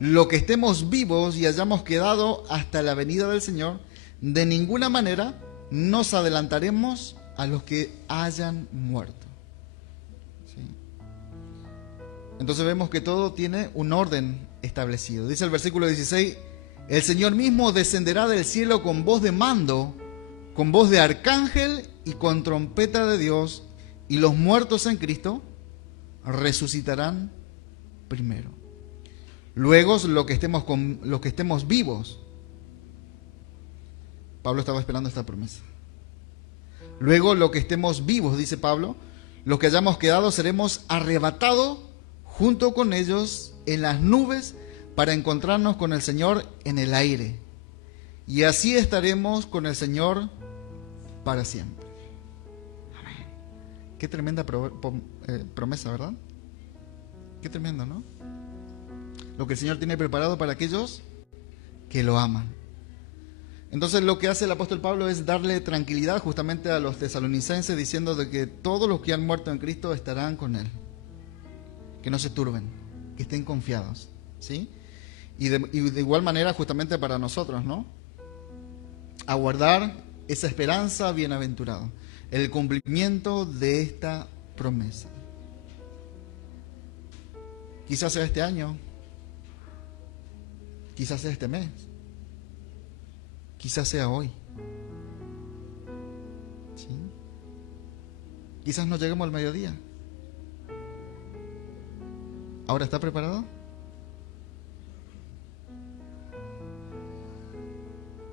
lo que estemos vivos y hayamos quedado hasta la venida del Señor, de ninguna manera nos adelantaremos a los que hayan muerto. ¿Sí? Entonces vemos que todo tiene un orden establecido. Dice el versículo 16, el Señor mismo descenderá del cielo con voz de mando, con voz de arcángel y con trompeta de Dios, y los muertos en Cristo resucitarán primero. Luego los que estemos vivos. Pablo estaba esperando esta promesa. Luego los que estemos vivos, dice Pablo, los que hayamos quedado seremos arrebatados junto con ellos en las nubes para encontrarnos con el Señor en el aire. Y así estaremos con el Señor para siempre. Amén. Qué tremenda promesa, ¿verdad? Qué tremendo, ¿no? Lo que el Señor tiene preparado para aquellos que lo aman. Entonces lo que hace el apóstol Pablo es darle tranquilidad justamente a los tesalonicenses, diciendo de que todos los que han muerto en Cristo estarán con Él. Que no se turben, que estén confiados, ¿sí? Y de igual manera justamente para nosotros, ¿no? Aguardar esa esperanza bienaventurada, el cumplimiento de esta promesa. Quizás sea este año, quizás sea este mes, quizás sea hoy, ¿sí? Quizás no lleguemos al mediodía. ¿Ahora está preparado?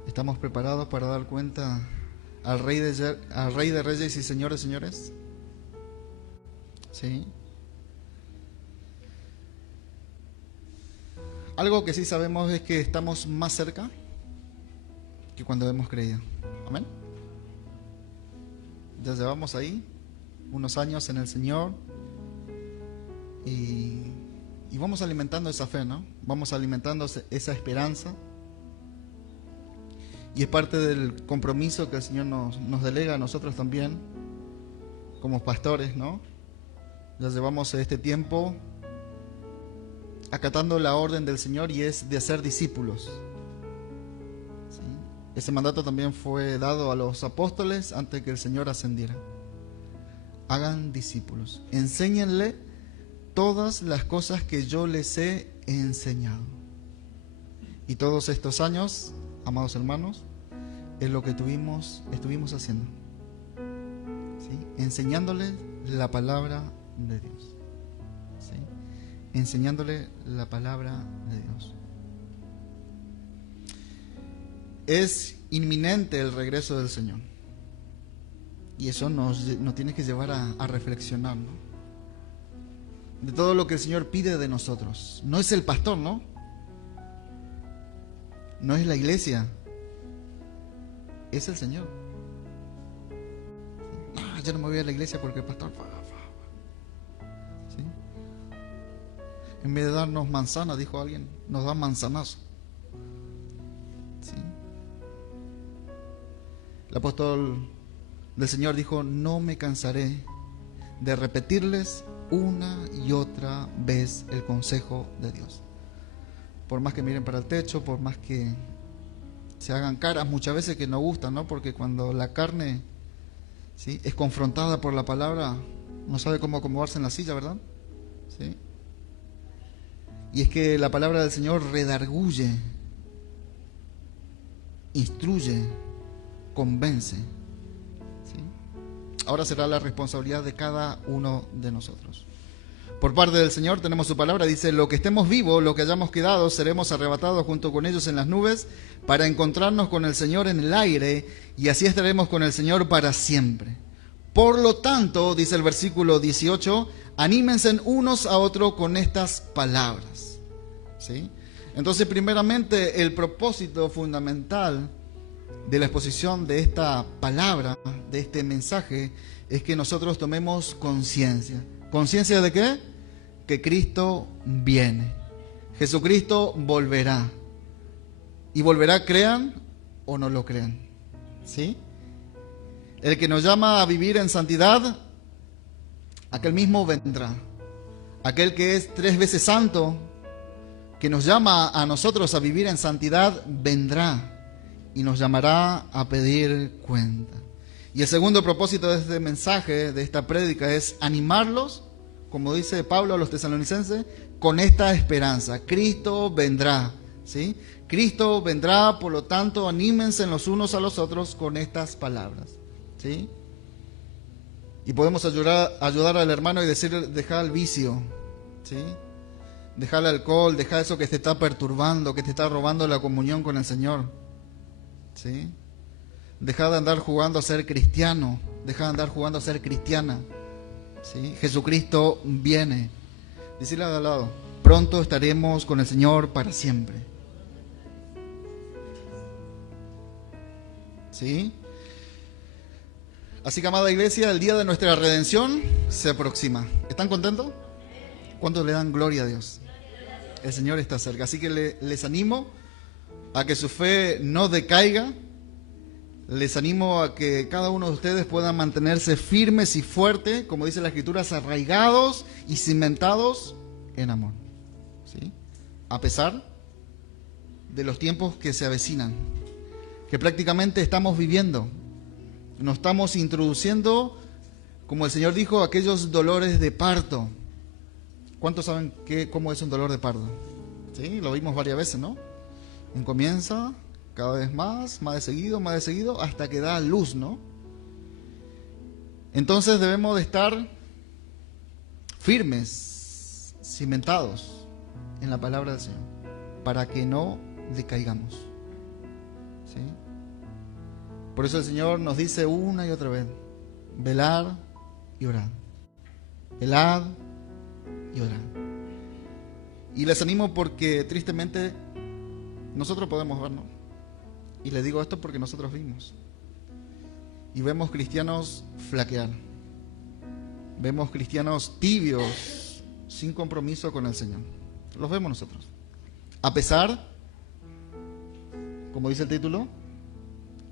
¿Estamos preparados para dar cuenta al Rey de Reyes y Señor de Señores? ¿Sí? Algo que sí sabemos es que estamos más cerca que cuando hemos creído. Amén. Ya llevamos ahí unos años en el Señor y vamos alimentando esa fe, ¿no? Vamos alimentando esa esperanza. Y es parte del compromiso que el Señor nos delega a nosotros también, como pastores, ¿no? Ya llevamos este tiempo acatando la orden del Señor, y es de hacer discípulos. ¿Sí? Ese mandato también fue dado a los apóstoles antes que el Señor ascendiera. Hagan discípulos, enséñenle todas las cosas que yo les he enseñado. Y todos estos años, amados hermanos, es lo que estuvimos haciendo, ¿sí? Enseñándoles la palabra de Dios, ¿sí? Enseñándole la palabra de Dios. Es inminente el regreso del Señor, y eso nos tiene que llevar a reflexionar, ¿no? De todo lo que el Señor pide de nosotros. No es el pastor, ¿no? No es la iglesia, es el Señor. No, yo no me voy a la iglesia porque el pastor... ¿Sí? En vez de darnos manzana, dijo alguien, nos dan manzanazo. ¿Sí? El apóstol del Señor dijo, no me cansaré de repetirles una y otra vez el consejo de Dios. Por más que miren para el techo, por más que se hagan caras muchas veces que no gustan, ¿no? Porque cuando la carne, ¿sí?, es confrontada por la palabra, no sabe cómo acomodarse en la silla, ¿verdad? ¿Sí? Y es que la palabra del Señor redarguye, instruye, convence, ¿sí? Ahora será la responsabilidad de cada uno de nosotros. Por parte del Señor tenemos su palabra, dice: lo que estemos vivos, lo que hayamos quedado, seremos arrebatados junto con ellos en las nubes para encontrarnos con el Señor en el aire, y así estaremos con el Señor para siempre. Por lo tanto, dice el versículo 18, anímense unos a otros con estas palabras. ¿Sí? Entonces, primeramente, el propósito fundamental de la exposición de esta palabra, de este mensaje, es que nosotros tomemos conciencia. ¿Conciencia de qué? Que Cristo viene. Jesucristo volverá. Y volverá, crean o no lo crean. ¿Sí? El que nos llama a vivir en santidad, aquel mismo vendrá. Aquel que es 3 veces santo, que nos llama a nosotros a vivir en santidad, vendrá y nos llamará a pedir cuenta. Y el segundo propósito de este mensaje, de esta prédica, es animarlos, como dice Pablo a los tesalonicenses, con esta esperanza: Cristo vendrá, ¿sí? Cristo vendrá, por lo tanto, anímense los unos a los otros con estas palabras, ¿sí? Y podemos ayudar al hermano y decir: deja el vicio, ¿sí? Deja el alcohol, deja eso que te está perturbando, que te está robando la comunión con el Señor, ¿sí? Deja de andar jugando a ser cristiano, deja de andar jugando a ser cristiana, ¿sí? Jesucristo viene. Decirle al lado: pronto estaremos con el Señor para siempre, ¿sí? Así que, amada iglesia, el día de nuestra redención se aproxima. ¿Están contentos? ¿Cuántos le dan gloria a Dios? El Señor está cerca. Así que les animo a que su fe no decaiga. Les animo a que cada uno de ustedes puedan mantenerse firmes y fuertes, como dice la Escritura, arraigados y cimentados en amor, ¿sí? A pesar de los tiempos que se avecinan, que prácticamente estamos viviendo. Nos estamos introduciendo, como el Señor dijo, aquellos dolores de parto. ¿Cuántos saben cómo es un dolor de parto? ¿Sí? Lo vimos varias veces, ¿no? Comienza cada vez más de seguido, hasta que da luz, ¿no? Entonces debemos de estar firmes, cimentados en la palabra del Señor, para que no decaigamos, ¿sí? Por eso el Señor nos dice una y otra vez: velar y orar. Velad y orad. Y les animo porque tristemente nosotros podemos ver, ¿no? Y les digo esto porque nosotros vimos. Y vemos cristianos flaquear. Vemos cristianos tibios, sin compromiso con el Señor. Los vemos nosotros. A pesar, como dice el título,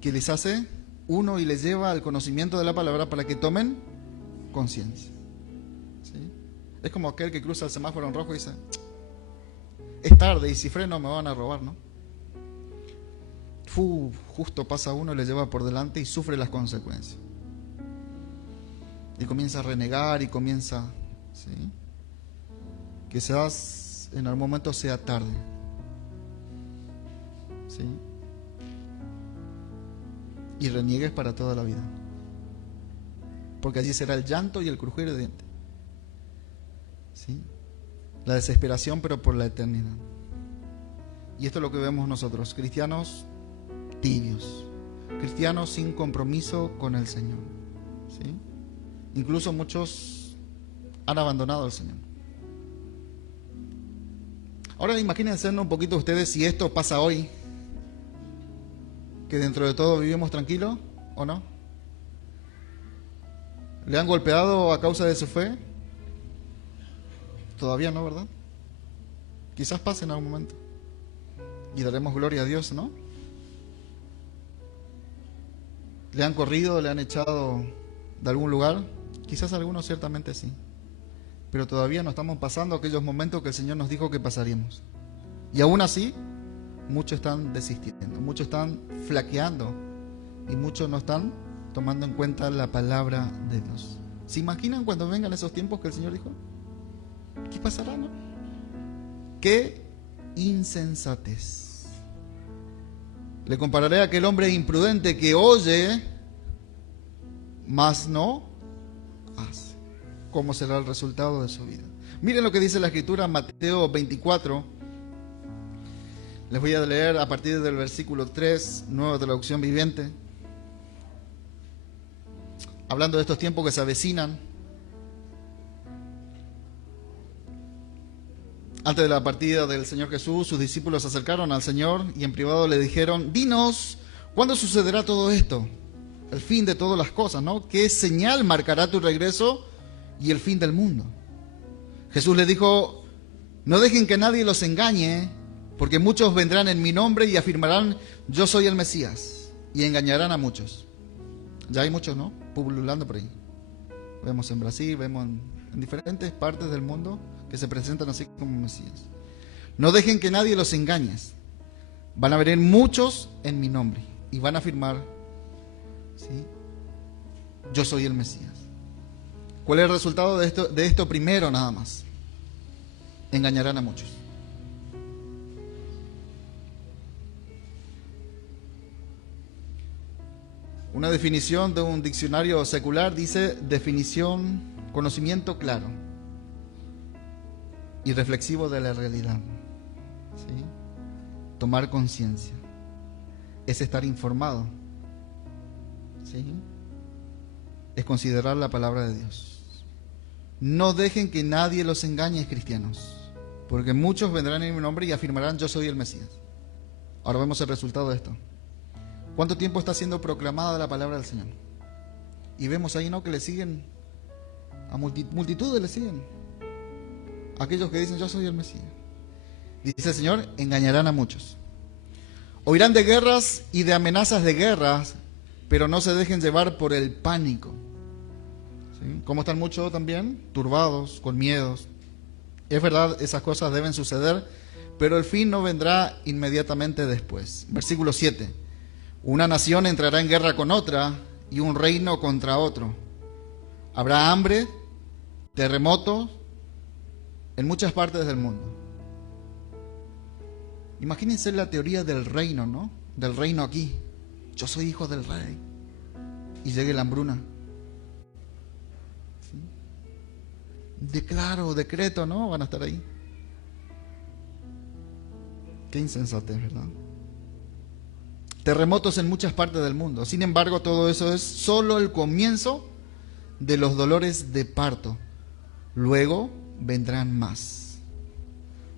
que les hace uno y les lleva al conocimiento de la palabra para que tomen conciencia, ¿sí? Es como aquel que cruza el semáforo en rojo y dice: es tarde y si freno me van a robar, ¿no? Justo pasa uno y le lleva por delante y sufre las consecuencias. Y comienza a renegar y comienza, ¿sí? Quizás en algún momento sea tarde, ¿sí? Y reniegues para toda la vida, porque allí será el llanto y el crujir de dientes, ¿sí? La desesperación, pero por la eternidad. Y esto es lo que vemos nosotros, cristianos tibios, cristianos sin compromiso con el Señor, ¿sí? Incluso muchos han abandonado al Señor. Ahora imagínense un poquito ustedes si esto pasa hoy, que dentro de todo vivimos tranquilos, ¿o no? ¿Le han golpeado a causa de su fe? Todavía no, ¿verdad? Quizás pase en algún momento y daremos gloria a Dios, ¿no? ¿Le han corrido, le han echado de algún lugar? Quizás algunos ciertamente sí, pero todavía no estamos pasando aquellos momentos que el Señor nos dijo que pasaríamos. Y aún así, muchos están desistiendo, muchos están flaqueando y muchos no están tomando en cuenta la palabra de Dios. ¿Se imaginan cuando vengan esos tiempos que el Señor dijo? ¿Qué pasará, no? ¡Qué insensatez! Le compararé a aquel hombre imprudente que oye, mas no hace. ¿Cómo será el resultado de su vida? Miren lo que dice la Escritura en Mateo 24. Les voy a leer a partir del versículo 3, nueva traducción viviente. Hablando de estos tiempos que se avecinan. Antes de la partida del Señor Jesús, sus discípulos se acercaron al Señor y en privado le dijeron: dinos, ¿cuándo sucederá todo esto? El fin de todas las cosas, ¿no? ¿Qué señal marcará tu regreso y el fin del mundo? Jesús le dijo: no dejen que nadie los engañe, porque muchos vendrán en mi nombre y afirmarán: yo soy el Mesías, y engañarán a muchos. Ya hay muchos, ¿no? Pululando por ahí. Vemos en Brasil, vemos en diferentes partes del mundo que se presentan así como Mesías. No dejen que nadie los engañe. Van a venir muchos en mi nombre y van a afirmar: ¿sí? Yo soy el Mesías. ¿Cuál es el resultado de esto primero nada más? Engañarán a muchos. Una definición de un diccionario secular dice: definición, conocimiento claro y reflexivo de la realidad. ¿Sí? Tomar conciencia es estar informado. ¿Sí? Es considerar la palabra de Dios. No dejen que nadie los engañe, cristianos, porque muchos vendrán en mi nombre y afirmarán: yo soy el Mesías. Ahora vemos el resultado de esto. ¿Cuánto tiempo está siendo proclamada la palabra del Señor? Y vemos ahí, ¿no?, que le siguen, a multitudes le siguen. Aquellos que dicen: yo soy el Mesías. Dice el Señor: engañarán a muchos. Oirán de guerras y de amenazas de guerras, pero no se dejen llevar por el pánico. ¿Sí? Como están muchos también turbados, con miedos. Es verdad, esas cosas deben suceder, pero el fin no vendrá inmediatamente después. Versículo 7. Una nación entrará en guerra con otra y un reino contra otro. Habrá hambre, terremotos en muchas partes del mundo. Imagínense la teoría del reino, ¿no? Del reino aquí. Yo soy hijo del rey. Y llegue la hambruna. ¿Sí? Declaro, decreto, ¿no? Van a estar ahí. Qué insensatez, ¿verdad? Terremotos en muchas partes del mundo. Sin embargo, todo eso es solo el comienzo de los dolores de parto. Luego vendrán más.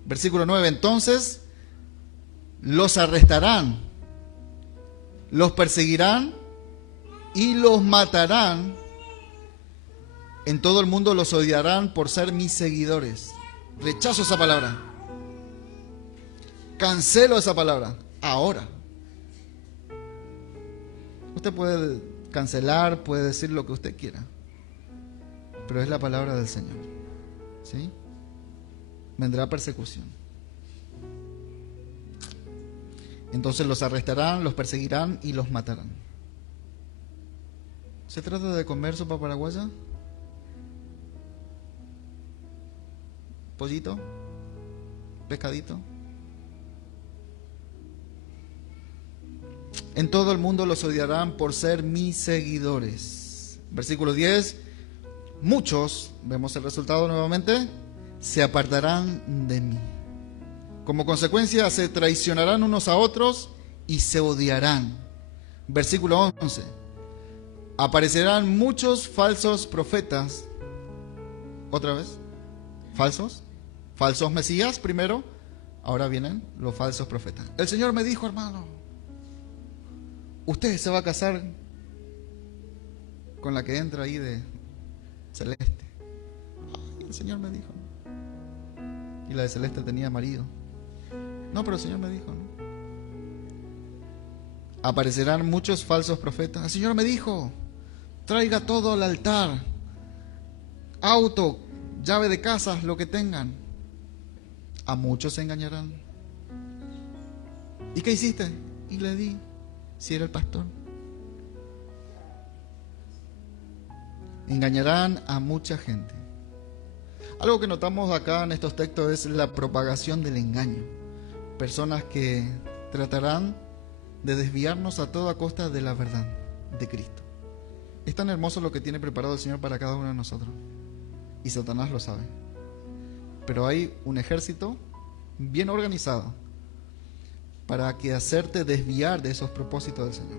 Versículo 9. Entonces los arrestarán, los perseguirán y los matarán. En todo el mundo los odiarán por ser mis seguidores. Rechazo esa palabra. Cancelo esa palabra. Ahora. Usted puede cancelar, puede decir lo que usted quiera, pero es la palabra del Señor. ¿Sí? Vendrá persecución. Entonces los arrestarán, los perseguirán y los matarán. ¿Se trata de comer sopa paraguaya? ¿Pollito? ¿Pescadito? En todo el mundo los odiarán por ser mis seguidores. Versículo 10. Muchos, vemos el resultado nuevamente, se apartarán de mí. Como consecuencia se traicionarán unos a otros y se odiarán. Versículo 11. Aparecerán muchos falsos profetas. ¿Otra vez? ¿Falsos? Falsos mesías primero. Ahora vienen los falsos profetas. El Señor me dijo, hermano, usted se va a casar con la que entra ahí de celeste. Ay, el Señor me dijo. Y la de celeste tenía marido. No, pero el Señor me dijo, ¿no? Aparecerán muchos falsos profetas. El Señor me dijo, traiga todo al altar. Auto, llave de casa, lo que tengan. A muchos se engañarán. ¿Y qué hiciste? Y le di. Si era el pastor. Engañarán a mucha gente. Algo que notamos acá en estos textos es la propagación del engaño. Personas que tratarán de desviarnos a toda costa de la verdad de Cristo. Es tan hermoso lo que tiene preparado el Señor para cada uno de nosotros. Y Satanás lo sabe. pero hay un ejército bien organizado para que hacerte desviar de esos propósitos del Señor.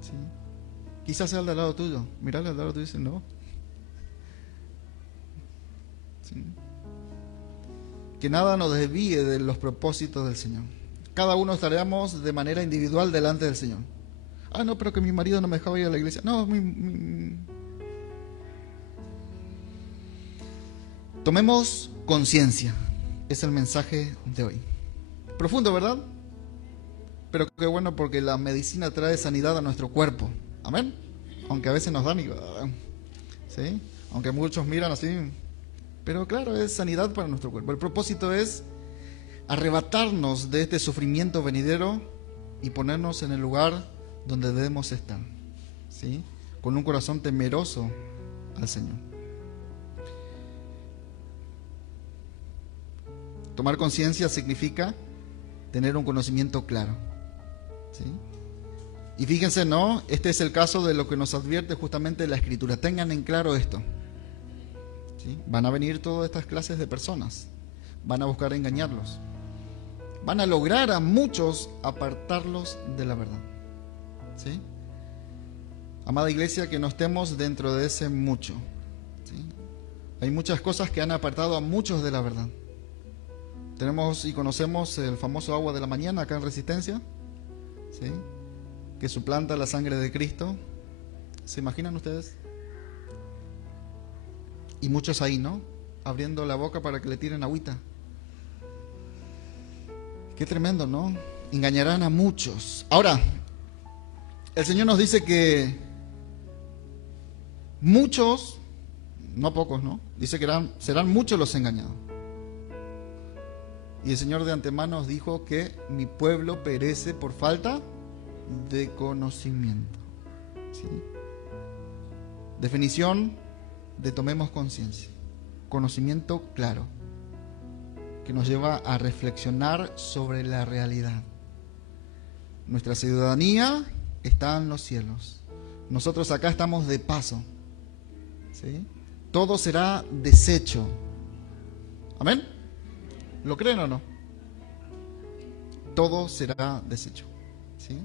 ¿Sí? Quizás sea al de al lado tuyo. Mirale al lado tuyo y dice, no. ¿Sí? Que nada nos desvíe de los propósitos del Señor. Cada uno estaremos de manera individual delante del Señor. Ah, no, pero que mi marido no me dejaba ir a la iglesia. No, Tomemos conciencia. Es el mensaje de hoy. Profundo, ¿verdad? Pero qué bueno, porque la medicina trae sanidad a nuestro cuerpo. Amén. Aunque a veces nos dan, ¿sí? Aunque muchos miran así. Pero claro, es sanidad para nuestro cuerpo. El propósito es arrebatarnos de este sufrimiento venidero y ponernos en el lugar donde debemos estar, ¿sí? Con un corazón temeroso al Señor. Tomar conciencia significa tener un conocimiento claro, ¿sí? Y fíjense, ¿no? Este es el caso de lo que nos advierte justamente la Escritura. Tengan en claro esto. ¿Sí? Van a venir todas estas clases de personas, van a buscar engañarlos, van a lograr a muchos apartarlos de la verdad, ¿sí? Amada iglesia, que no estemos dentro de ese mucho, ¿sí? Hay muchas cosas que han apartado a muchos de la verdad. Tenemos y conocemos el famoso agua de la mañana acá en Resistencia, ¿sí? Que suplanta la sangre de Cristo. ¿Se imaginan ustedes? Y muchos ahí, ¿no? Abriendo la boca para que le tiren agüita. Qué tremendo, ¿no? Engañarán a muchos. Ahora, el Señor nos dice que muchos, no pocos, ¿no? Dice que serán muchos los engañados. Y el Señor de antemano nos dijo que mi pueblo perece por falta de conocimiento, ¿sí? Definición de tomemos conciencia. Conocimiento claro, que nos lleva a reflexionar sobre la realidad. Nuestra ciudadanía está en los cielos. Nosotros acá estamos de paso, ¿sí? Todo será deshecho. ¿Amén? ¿Lo creen o no? Todo será deshecho, ¿sí?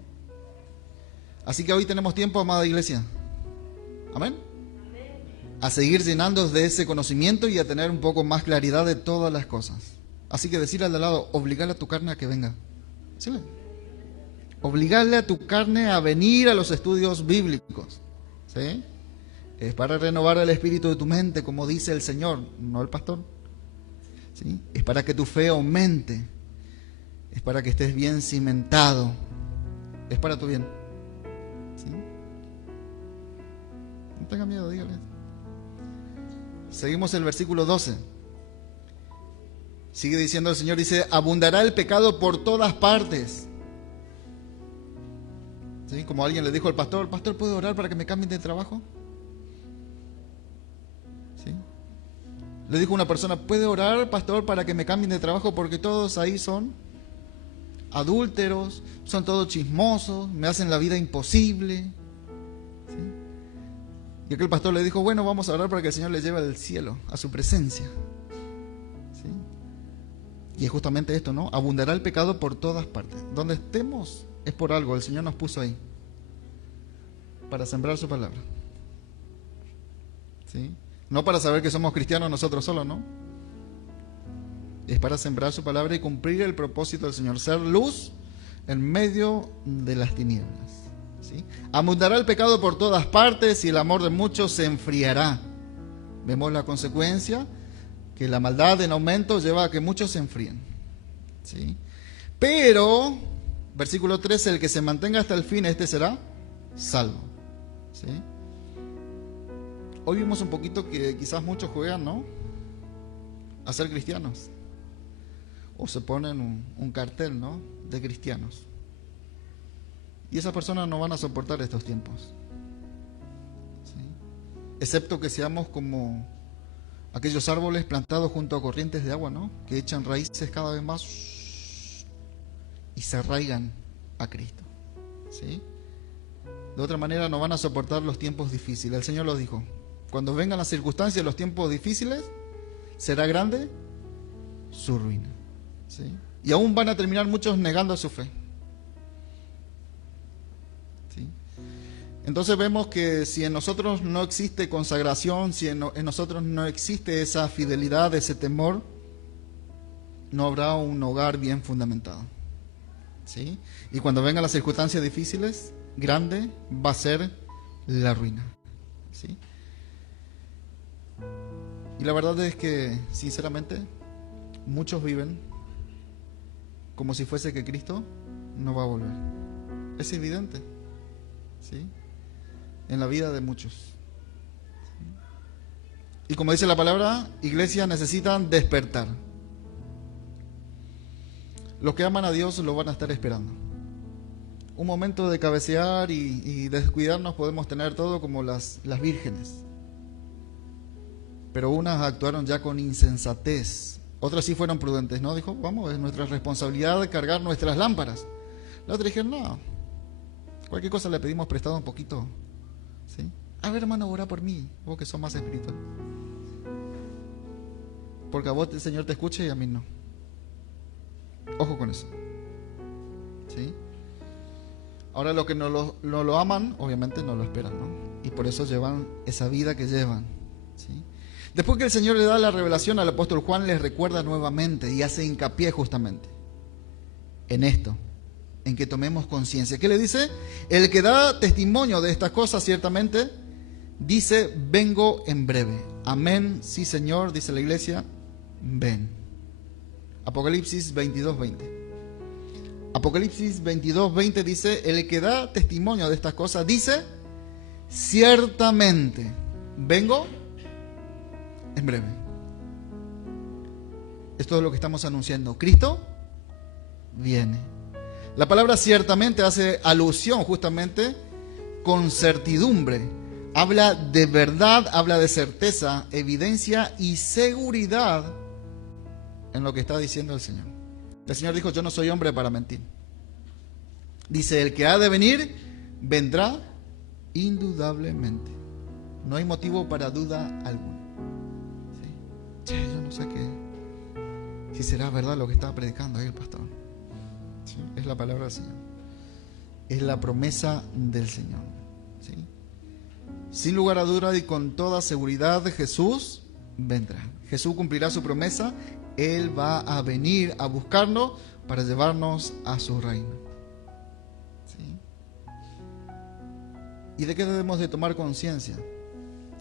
Así que hoy tenemos tiempo, amada iglesia. ¿Amén? A seguir llenándonos de ese conocimiento y a tener un poco más claridad de todas las cosas. Así que decirle al de al lado, obligarle a tu carne a que venga. ¿Sí? Obligarle a tu carne a venir a los estudios bíblicos, ¿sí? Es para renovar el espíritu de tu mente, como dice el Señor, no el pastor, ¿sí? Es para que tu fe aumente, es para que estés bien cimentado, es para tu bien, ¿sí? No tenga miedo, dígale. Seguimos el versículo 12. Sigue diciendo el Señor, dice, abundará el pecado por todas partes. ¿Sí? Como alguien le dijo al pastor, ¿el pastor puede orar para que me cambien de trabajo? ¿Sí? Le dijo una persona, ¿puede orar, pastor, para que me cambien de trabajo? Porque todos ahí son adúlteros, son todos chismosos, me hacen la vida imposible. ¿Sí? Y aquel pastor le dijo, bueno, vamos a orar para que el Señor le lleve al cielo, a su presencia. ¿Sí? Y es justamente esto, ¿no? Abundará el pecado por todas partes. Donde estemos es por algo, el Señor nos puso ahí para sembrar su palabra, ¿sí? No para saber que somos cristianos nosotros solos, ¿no? Es para sembrar su palabra y cumplir el propósito del Señor, ser luz en medio de las tinieblas, ¿sí? Abundará el pecado por todas partes y el amor de muchos se enfriará. Vemos la consecuencia, que la maldad en aumento lleva a que muchos se enfríen, ¿sí? Pero, versículo 13, el que se mantenga hasta el fin, este será salvo, ¿sí? Hoy vimos un poquito que quizás muchos juegan, ¿no?, a ser cristianos. O se ponen un cartel, ¿no?, de cristianos. Y esas personas no van a soportar estos tiempos, ¿sí? Excepto que seamos como aquellos árboles plantados junto a corrientes de agua, ¿no?, que echan raíces cada vez más y se arraigan a Cristo, ¿sí? De otra manera no van a soportar los tiempos difíciles. El Señor lo dijo, Cuando vengan las circunstancias, los tiempos difíciles, será grande su ruina. ¿Sí? Y aún van a terminar muchos negando su fe. ¿Sí? Entonces vemos que si en nosotros no existe consagración, si en nosotros no existe esa fidelidad, ese temor, no habrá un hogar bien fundamentado. ¿Sí? Y cuando vengan las circunstancias difíciles, grande va a ser la ruina. ¿Sí? Y la verdad es que, sinceramente, muchos viven como si fuese que Cristo no va a volver. Es evidente, ¿sí? En la vida de muchos. ¿Sí? Y como dice la palabra, iglesias necesitan despertar. Los que aman a Dios lo van a estar esperando. Un momento de cabecear y descuidarnos podemos tener todo como las vírgenes. Pero unas actuaron ya con insensatez. Otras sí fueron prudentes, ¿no? Dijo, vamos, es nuestra responsabilidad de cargar nuestras lámparas. La otra dijeron, no, cualquier cosa le pedimos prestado un poquito. ¿Sí? A ver, hermano, ora por mí, vos que sos más espiritual. Porque a vos el Señor te escucha y a mí no. Ojo con eso. ¿Sí? Ahora los que no lo aman, obviamente no lo esperan, ¿no? Y por eso llevan esa vida que llevan. ¿Sí? Después que el Señor le da la revelación al apóstol Juan, les recuerda nuevamente y hace hincapié justamente en esto, en que tomemos conciencia. ¿Qué le dice? El que da testimonio de estas cosas ciertamente dice, vengo en breve. Amén, sí Señor, dice la iglesia, ven. Apocalipsis 22:20. Apocalipsis 22:20 dice, el que da testimonio de estas cosas dice, ciertamente, vengo en breve. Esto es lo que estamos anunciando. Cristo viene. La palabra ciertamente hace alusión justamente con certidumbre. Habla de verdad, habla de certeza, evidencia y seguridad en lo que está diciendo el Señor. El Señor dijo, yo no soy hombre para mentir. Dice, el que ha de venir, vendrá indudablemente. No hay motivo para duda alguna. Yo no sé si será verdad lo que estaba predicando ahí el pastor. ¿Sí? Es la palabra del Señor. Es la promesa del Señor. ¿Sí? Sin lugar a duda y con toda seguridad, Jesús vendrá. Jesús cumplirá su promesa. Él va a venir a buscarnos para llevarnos a su reino. ¿Sí? ¿Y de qué debemos de tomar conciencia?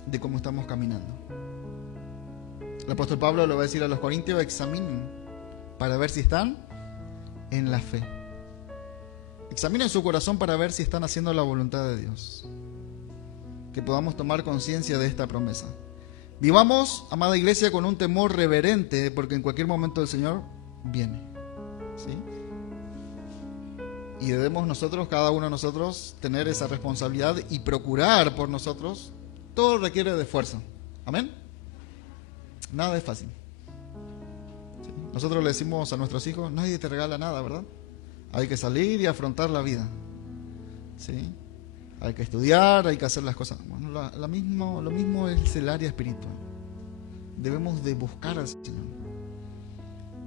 De cómo estamos caminando. El apóstol Pablo le va a decir a los corintios, examinen para ver si están en la fe. Examinen su corazón para ver si están haciendo la voluntad de Dios. Que podamos tomar conciencia de esta promesa. Vivamos, amada iglesia, con un temor reverente, porque en cualquier momento el Señor viene. ¿Sí? Y debemos nosotros, cada uno de nosotros, tener esa responsabilidad y procurar por nosotros. Todo requiere de esfuerzo. Amén. Nada es fácil. ¿Sí? Nosotros le decimos a nuestros hijos, nadie te regala nada, ¿verdad? Hay que salir y afrontar la vida. ¿Sí? Hay que estudiar, hay que hacer las cosas. Bueno, lo mismo es el área espiritual. Debemos de buscar al Señor.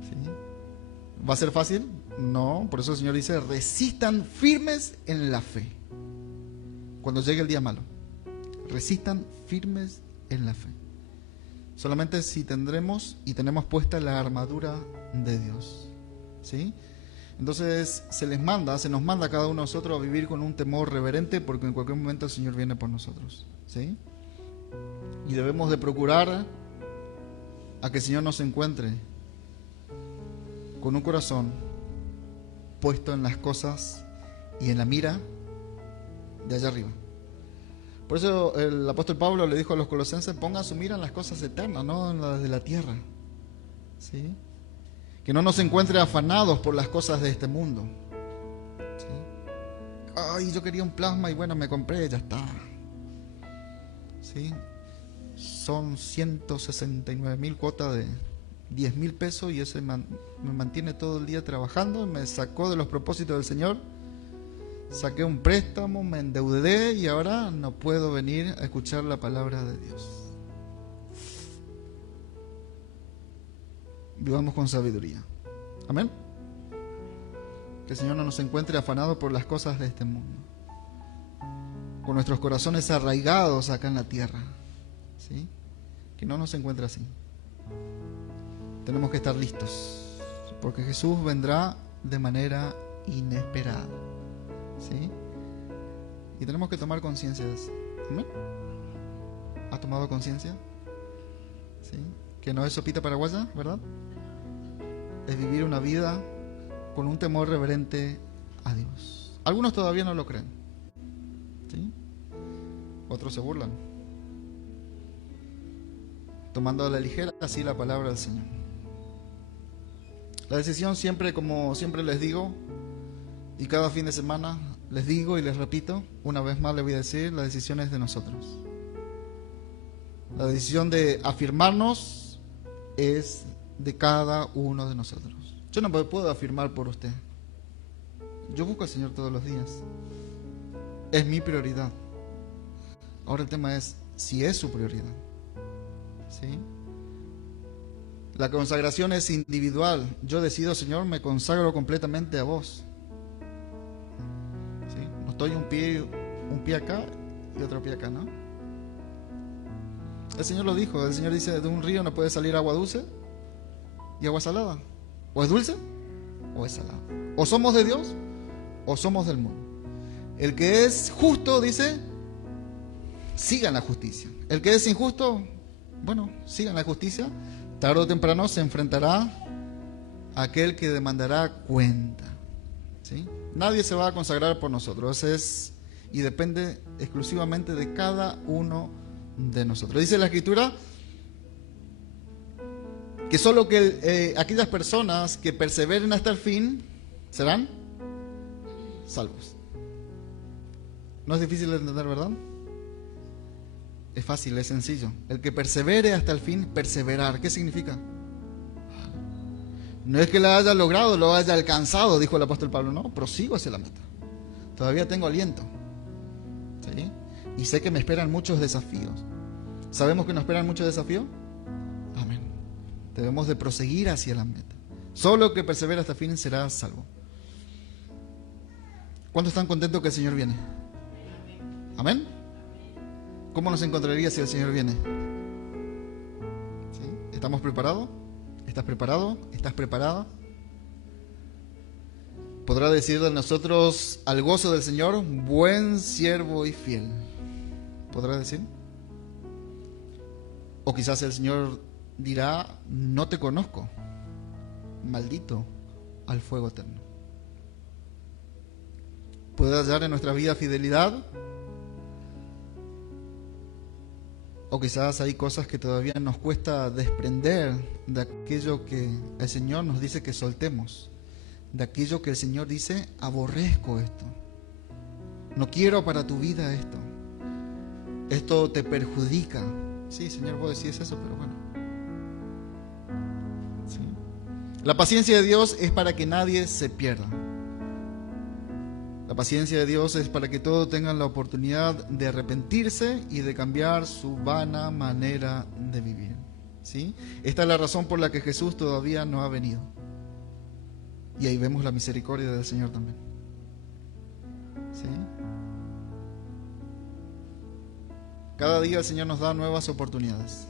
¿Sí? ¿Va a ser fácil? No, por eso el Señor dice, resistan firmes en la fe. Cuando llegue el día malo, resistan firmes en la fe. Solamente si tendremos y tenemos puesta la armadura de Dios. ¿Sí? Entonces se nos manda a cada uno de nosotros a vivir con un temor reverente, porque en cualquier momento el Señor viene por nosotros. ¿Sí? Y debemos de procurar a que el Señor nos encuentre con un corazón puesto en las cosas y en la mira de allá arriba. Por eso el apóstol Pablo le dijo a los colosenses, pongan su mira en las cosas eternas, no en las de la tierra. ¿Sí? Que no nos encuentre afanados por las cosas de este mundo. ¿Sí? Ay, yo quería un plasma y bueno, me compré, ya está. ¿Sí? Son 169,000 cuotas de 10,000 pesos y eso me mantiene todo el día trabajando, me sacó de los propósitos del Señor. saqué un préstamo, me endeudé y ahora no puedo venir a escuchar la palabra de Dios. Vivamos con sabiduría. Amén. Que el Señor no nos encuentre afanados por las cosas de este mundo, con nuestros corazones arraigados acá en la tierra, ¿sí? Que no nos encuentre así. Tenemos que estar listos, porque Jesús vendrá de manera inesperada, ¿sí? Y tenemos que tomar conciencia de eso. ¿Amén? ¿Ha tomado conciencia? ¿Sí? Que no es sopita paraguaya, ¿verdad? Es vivir una vida con un temor reverente a Dios. Algunos todavía no lo creen, ¿sí? Otros se burlan, tomando a la ligera así la palabra del Señor. La decisión siempre, como siempre les digo, y cada fin de semana les digo y les repito, una vez más les voy a decir, la decisión es de nosotros. La decisión de afirmarnos es de cada uno de nosotros. Yo no puedo afirmar por usted. Yo busco al Señor todos los días. Es mi prioridad. Ahora el tema es si es su prioridad, ¿sí? La consagración es individual. Yo decido, Señor, me consagro completamente a vos, ¿sí? No estoy un pie acá y otro pie acá, ¿no? El Señor lo dijo. El Señor dice, de un río no puede salir agua dulce y agua salada. O es dulce o es salada. O somos de Dios o somos del mundo. El que es justo, dice, sigan la justicia. El que es injusto, bueno, sigan la justicia. Tarde o temprano se enfrentará a aquel que demandará cuenta, ¿sí? Nadie se va a consagrar por nosotros. Y depende exclusivamente de cada uno de nosotros. Dice la Escritura que solo aquellas personas que perseveren hasta el fin serán salvos. No es difícil de entender, ¿verdad? Es fácil, es sencillo. El que persevere hasta el fin, perseverar. ¿Qué significa? No es que lo haya logrado, lo haya alcanzado, dijo el apóstol Pablo. No, prosigo hacia la meta. Todavía tengo aliento, ¿sí? Y sé que me esperan muchos desafíos. ¿Sabemos que nos esperan muchos desafíos? Amén. Debemos de proseguir hacia la meta. Solo el que persevera hasta el fin será salvo. ¿Cuántos están contentos que el Señor viene? Amén. ¿Cómo nos encontraría si el Señor viene? ¿Sí? ¿Estamos preparados? ¿Estás preparado? ¿Estás preparada? ¿Podrá decir de nosotros al gozo del Señor, buen siervo y fiel? ¿Podrá decir? O quizás el Señor dirá, no te conozco, maldito al fuego eterno. ¿Puede hallar en nuestra vida fidelidad? O quizás hay cosas que todavía nos cuesta desprender de aquello que el Señor nos dice que soltemos, de aquello que el Señor dice, aborrezco esto, no quiero para tu vida esto te perjudica. Sí, Señor, vos decís eso, pero bueno. ¿Sí? La paciencia de Dios es para que nadie se pierda. La paciencia de Dios es para que todos tengan la oportunidad de arrepentirse y de cambiar su vana manera de vivir, ¿sí? Esta es la razón por la que Jesús todavía no ha venido. Y ahí vemos la misericordia del Señor también, ¿sí? Cada día el Señor nos da nuevas oportunidades.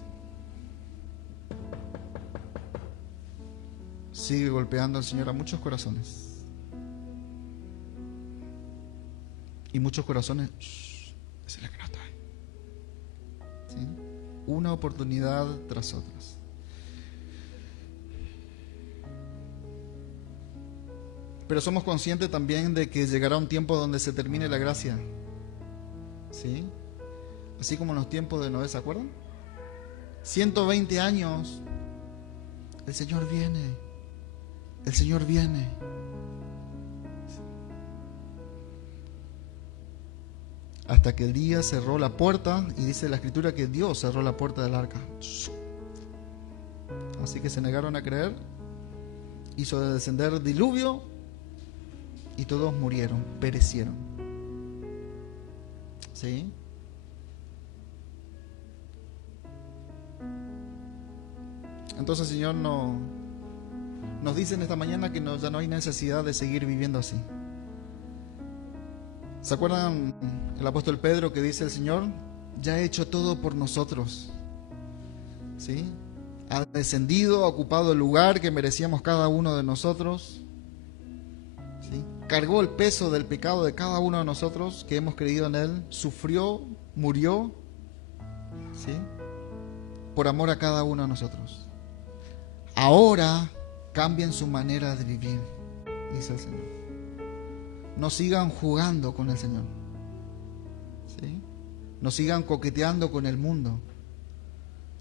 Sigue golpeando al Señor a muchos corazones. Y muchos corazones, esa es la que no está ahí, ¿sí? Una oportunidad tras otras. Pero somos conscientes también de que llegará un tiempo donde se termine la gracia, ¿sí? Así como en los tiempos de Noé, ¿se acuerdan? 120 años, el Señor viene, el Señor viene. Hasta que el día cerró la puerta, y dice la Escritura que Dios cerró la puerta del arca. Así que se negaron a creer, hizo descender diluvio y todos murieron, perecieron. ¿Sí? Entonces el Señor nos dice en esta mañana que ya no hay necesidad de seguir viviendo así. ¿Se acuerdan el apóstol Pedro que dice el Señor? Ya ha hecho todo por nosotros. ¿Sí? Ha descendido, ha ocupado el lugar que merecíamos cada uno de nosotros. ¿Sí? Cargó el peso del pecado de cada uno de nosotros que hemos creído en Él. Sufrió, murió, ¿sí? Por amor a cada uno de nosotros. Ahora cambien su manera de vivir, dice el Señor. No sigan jugando con el Señor, ¿sí? No sigan coqueteando con el mundo,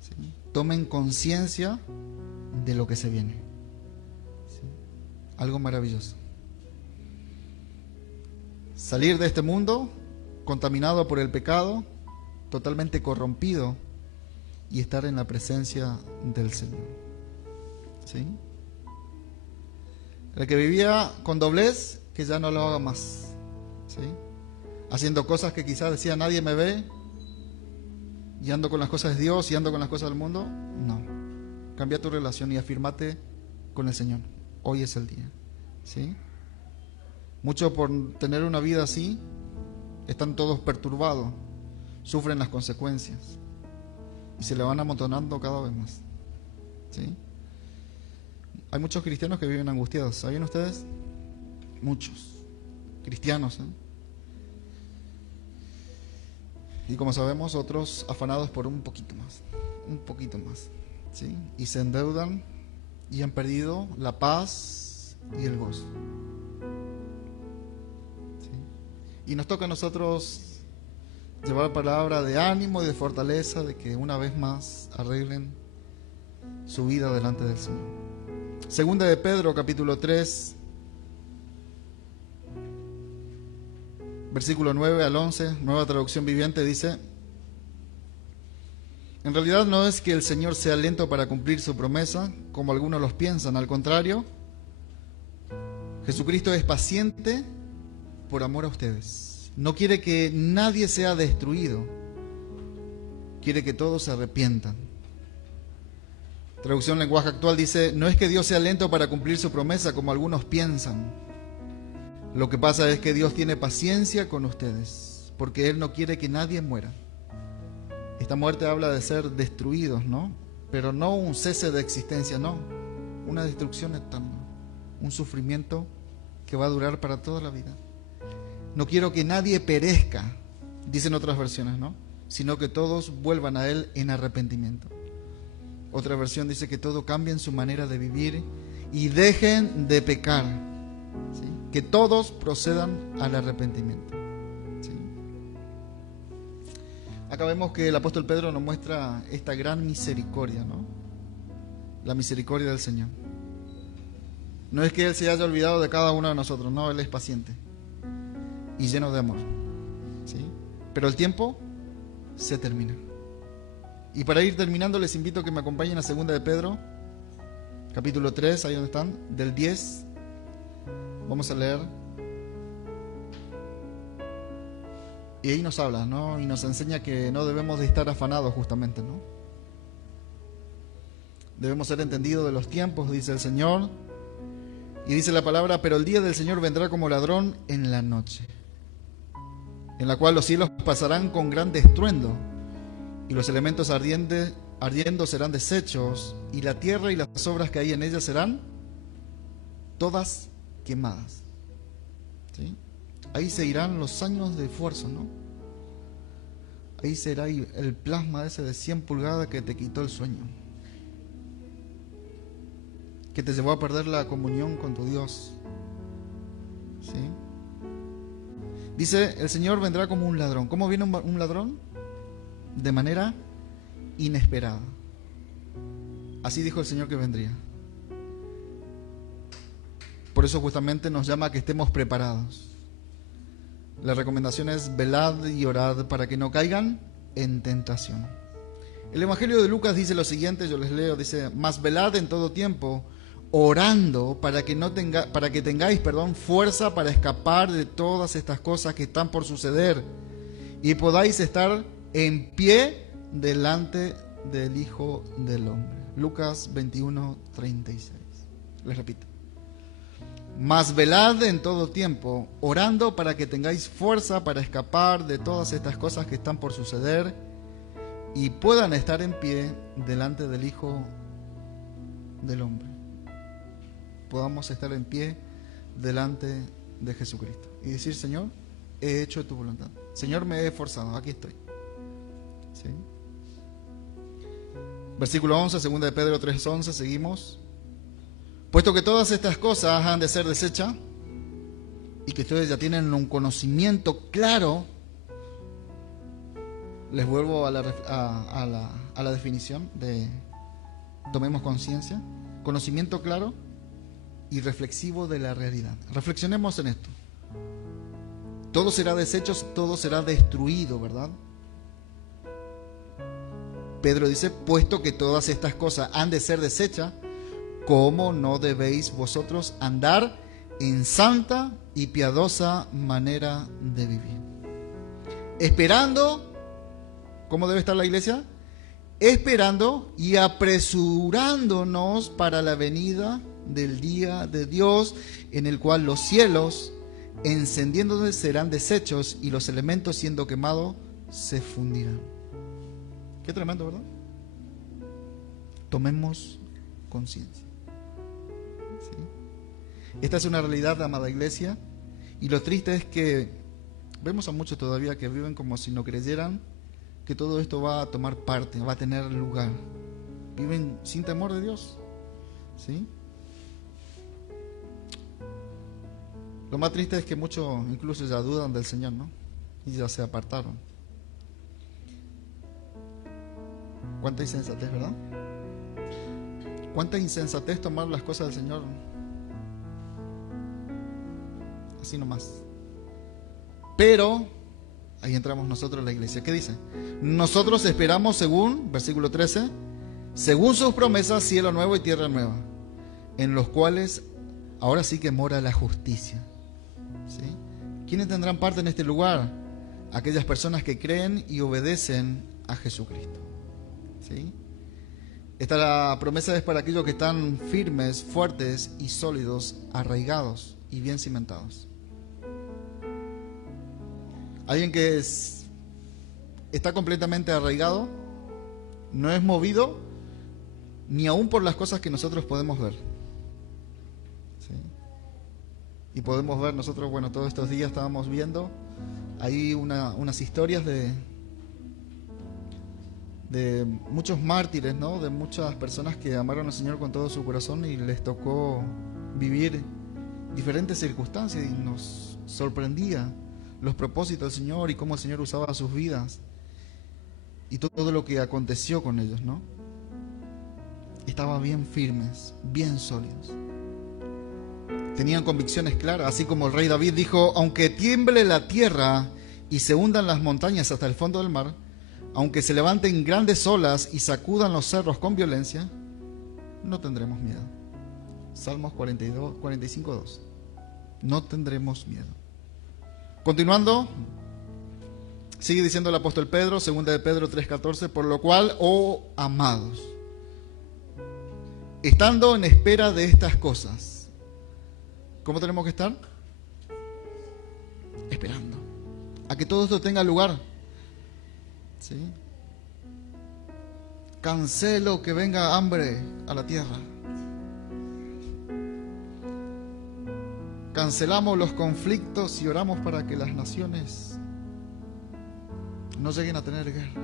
¿sí? Tomen conciencia de lo que se viene, ¿sí? Algo maravilloso. Salir de este mundo contaminado por el pecado, totalmente corrompido, y estar en la presencia del Señor, ¿sí? El que vivía con doblez, que ya no lo haga más, ¿sí? Haciendo cosas que quizás decía nadie me ve, y ando con las cosas de Dios y ando con las cosas del mundo. No, cambia tu relación y afírmate con el Señor. Hoy es el día, ¿sí? Muchos por tener una vida así están todos perturbados, sufren las consecuencias y se le van amontonando cada vez más, ¿sí? Hay muchos cristianos que viven angustiados, ¿sabían ustedes? Muchos cristianos, y como sabemos, otros afanados por un poquito más, ¿sí? Y se endeudan y han perdido la paz y el gozo, ¿sí? Y nos toca a nosotros llevar palabra de ánimo y de fortaleza, de que una vez más arreglen su vida delante del Señor. Segunda de Pedro, capítulo 3, versículo 9 al 11, Nueva Traducción Viviente, dice: en realidad no es que el Señor sea lento para cumplir su promesa, como algunos los piensan. Al contrario, Jesucristo es paciente por amor a ustedes. No quiere que nadie sea destruido, quiere que todos se arrepientan. Traducción Lenguaje Actual dice: no es que Dios sea lento para cumplir su promesa, como algunos piensan. Lo que pasa es que Dios tiene paciencia con ustedes, porque Él no quiere que nadie muera. Esta muerte habla de ser destruidos, ¿no? Pero no un cese de existencia, no. Una destrucción eterna, un sufrimiento que va a durar para toda la vida. No quiero que nadie perezca, dicen otras versiones, ¿no? Sino que todos vuelvan a Él en arrepentimiento. Otra versión dice que todos cambien su manera de vivir y dejen de pecar, ¿sí? Que todos procedan al arrepentimiento, ¿sí? Acá vemos que el apóstol Pedro nos muestra esta gran misericordia, ¿no? La misericordia del Señor. No es que Él se haya olvidado de cada uno de nosotros, no, Él es paciente y lleno de amor, ¿sí? Pero el tiempo se termina. Y para ir terminando, les invito a que me acompañen a Segunda de Pedro, capítulo 3, ahí donde están, del 10. Vamos a leer. Y ahí nos habla, ¿no? Y nos enseña que no debemos de estar afanados justamente, ¿no? Debemos ser entendidos de los tiempos, dice el Señor. Y dice la palabra: pero el día del Señor vendrá como ladrón en la noche, en la cual los cielos pasarán con gran estruendo, y los elementos ardiendo serán deshechos, y la tierra y las obras que hay en ella serán todas quemadas, ¿sí? Ahí se irán los años de esfuerzo, ¿no? Ahí será el plasma ese de 100 pulgadas que te quitó el sueño, que te llevó a perder la comunión con tu Dios, ¿sí? Dice: el Señor vendrá como un ladrón. ¿Cómo viene un ladrón? De manera inesperada. Así dijo el Señor que vendría. Por eso justamente nos llama a que estemos preparados. La recomendación es: velad y orad para que no caigan en tentación. El Evangelio de Lucas dice lo siguiente, yo les leo, dice: mas velad en todo tiempo, orando para que tengáis fuerza para escapar de todas estas cosas que están por suceder y podáis estar en pie delante del Hijo del Hombre. Lucas 21:36. Les repito. Mas velad en todo tiempo, orando para que tengáis fuerza para escapar de todas estas cosas que están por suceder y puedan estar en pie delante del Hijo del Hombre. Podamos estar en pie delante de Jesucristo y decir: Señor, he hecho tu voluntad. Señor, me he esforzado, aquí estoy. ¿Sí? Versículo 11, 2 de Pedro 3:11, seguimos. Puesto que todas estas cosas han de ser desechas y que ustedes ya tienen un conocimiento claro, les vuelvo a la definición de tomemos conciencia, conocimiento claro y reflexivo de la realidad. Reflexionemos en esto. Todo será deshecho, todo será destruido, ¿verdad? Pedro dice: puesto que todas estas cosas han de ser desechas, ¿cómo no debéis vosotros andar en santa y piadosa manera de vivir? Esperando, ¿cómo debe estar la iglesia? Esperando y apresurándonos para la venida del día de Dios, en el cual los cielos, encendiéndose, serán deshechos y los elementos, siendo quemados, se fundirán. Qué tremendo, ¿verdad? Tomemos conciencia. ¿Sí? Esta es una realidad, amada iglesia, y lo triste es que vemos a muchos todavía que viven como si no creyeran que todo esto va a tomar parte, va a tener lugar. Viven sin temor de Dios. ¿Sí? Lo más triste es que muchos incluso ya dudan del Señor, ¿no? Y ya se apartaron. Cuánta insensatez, ¿verdad? Cuánta insensatez tomar las cosas del Señor así nomás. Pero ahí entramos nosotros en la iglesia. ¿Qué dice? Nosotros esperamos según, versículo 13, según sus promesas, cielo nuevo y tierra nueva, en los cuales ahora sí que mora la justicia. ¿Sí? ¿Quiénes tendrán parte en este lugar? Aquellas personas que creen y obedecen a Jesucristo. ¿Sí? Esta promesa es para aquellos que están firmes, fuertes y sólidos, arraigados y bien cimentados. Alguien que está completamente arraigado, no es movido ni aún por las cosas que nosotros podemos ver. ¿Sí? Y podemos ver nosotros, bueno, todos estos días estábamos viendo ahí unas historias de muchos mártires, ¿no? De muchas personas que amaron al Señor con todo su corazón y les tocó vivir diferentes circunstancias, y nos sorprendía los propósitos del Señor y cómo el Señor usaba sus vidas y todo lo que aconteció con ellos, ¿no? Estaban bien firmes, bien sólidos. Tenían convicciones claras, así como el rey David dijo: aunque tiemble la tierra y se hundan las montañas hasta el fondo del mar, aunque se levanten grandes olas y sacudan los cerros con violencia, no tendremos miedo. Salmos 45:2. No tendremos miedo. Continuando, sigue diciendo el apóstol Pedro, 2 de Pedro 3:14, por lo cual, oh amados, estando en espera de estas cosas, ¿cómo tenemos que estar? Esperando a que todo esto tenga lugar. ¿Sí? Cancelo que venga hambre a la tierra. Cancelamos los conflictos y oramos para que las naciones no lleguen a tener guerra.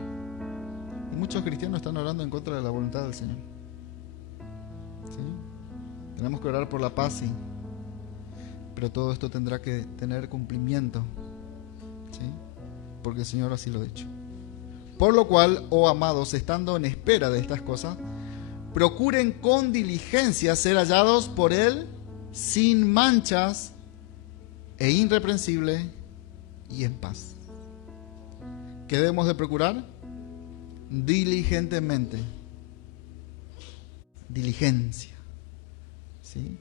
Y muchos cristianos están orando en contra de la voluntad del Señor. ¿Sí? Tenemos que orar por la paz, sí, pero todo esto tendrá que tener cumplimiento. ¿Sí? Porque el Señor así lo ha dicho. Por lo cual, oh amados, estando en espera de estas cosas, procuren con diligencia ser hallados por Él sin manchas e irreprensible y en paz. ¿Qué debemos de procurar? Diligentemente. Diligencia. ¿Sí?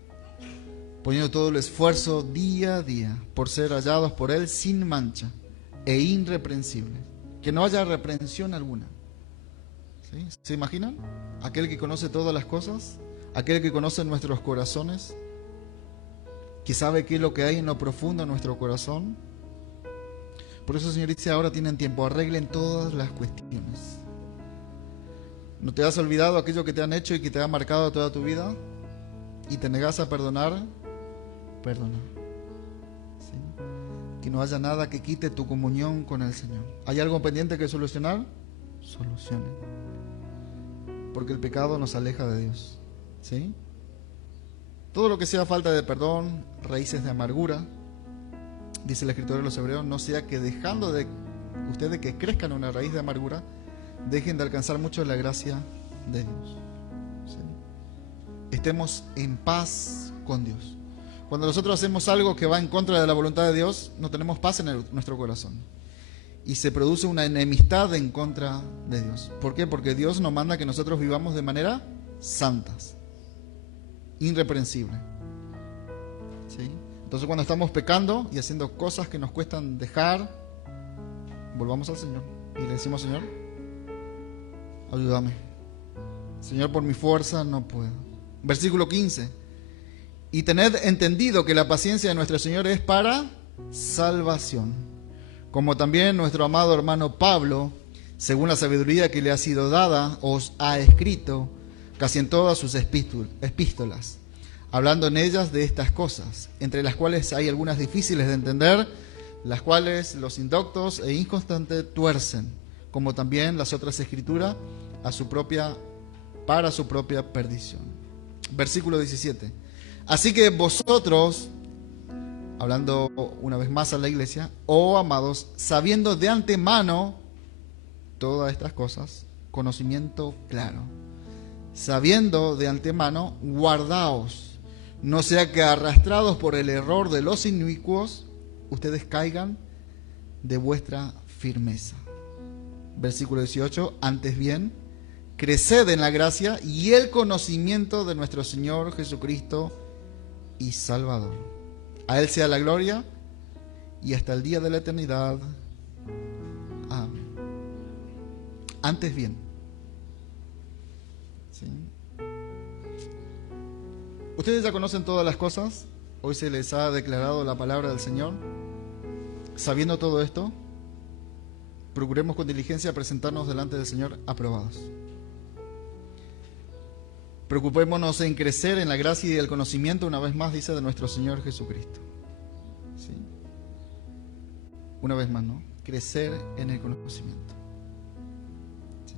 Poniendo todo el esfuerzo día a día por ser hallados por Él sin mancha e irreprensibles. Que no haya reprensión alguna. ¿Sí? ¿Se imaginan? Aquel que conoce todas las cosas, aquel que conoce nuestros corazones, que sabe qué es lo que hay en lo profundo de nuestro corazón. Por eso el Señor dice, ahora tienen tiempo, arreglen todas las cuestiones. ¿No te has olvidado aquello que te han hecho y que te ha marcado toda tu vida? ¿Y te negas a perdonar? Perdona. ¿Sí? Que no haya nada que quite tu comunión con el Señor. ¿Hay algo pendiente que solucionar? Solucione. Porque el pecado nos aleja de Dios. ¿Sí? Todo lo que sea falta de perdón, raíces de amargura, dice el escritor de los Hebreos, no sea que dejando de ustedes que crezcan una raíz de amargura, dejen de alcanzar mucho la gracia de Dios. ¿Sí? Estemos en paz con Dios. Cuando nosotros hacemos algo que va en contra de la voluntad de Dios, no tenemos paz en nuestro corazón. Y se produce una enemistad en contra de Dios. ¿Por qué? Porque Dios nos manda que nosotros vivamos de manera santas, irreprensible. ¿Sí? Entonces cuando estamos pecando y haciendo cosas que nos cuestan dejar, volvamos al Señor y le decimos, Señor, ayúdame. Señor, por mi fuerza no puedo. Versículo 15. Y tened entendido que la paciencia de nuestro Señor es para salvación, como también nuestro amado hermano Pablo, según la sabiduría que le ha sido dada, os ha escrito casi en todas sus epístolas, hablando en ellas de estas cosas, entre las cuales hay algunas difíciles de entender, las cuales los indoctos e inconstantes tuercen, como también las otras escrituras para su propia perdición. Versículo 17. Así que vosotros, hablando una vez más a la iglesia, oh amados, sabiendo de antemano todas estas cosas, conocimiento claro, sabiendo de antemano, guardaos, no sea que arrastrados por el error de los inicuos, ustedes caigan de vuestra firmeza. Versículo 18, antes bien, creced en la gracia y el conocimiento de nuestro Señor Jesucristo y Salvador. A Él sea la gloria y hasta el día de la eternidad. Amén. Antes bien. ¿Sí? Ustedes ya conocen todas las cosas. Hoy se les ha declarado la palabra del Señor. Sabiendo todo esto, procuremos con diligencia presentarnos delante del Señor aprobados. Preocupémonos en crecer en la gracia y el conocimiento, una vez más, dice, de nuestro Señor Jesucristo. ¿Sí? Una vez más, ¿no? Crecer en el conocimiento. ¿Sí?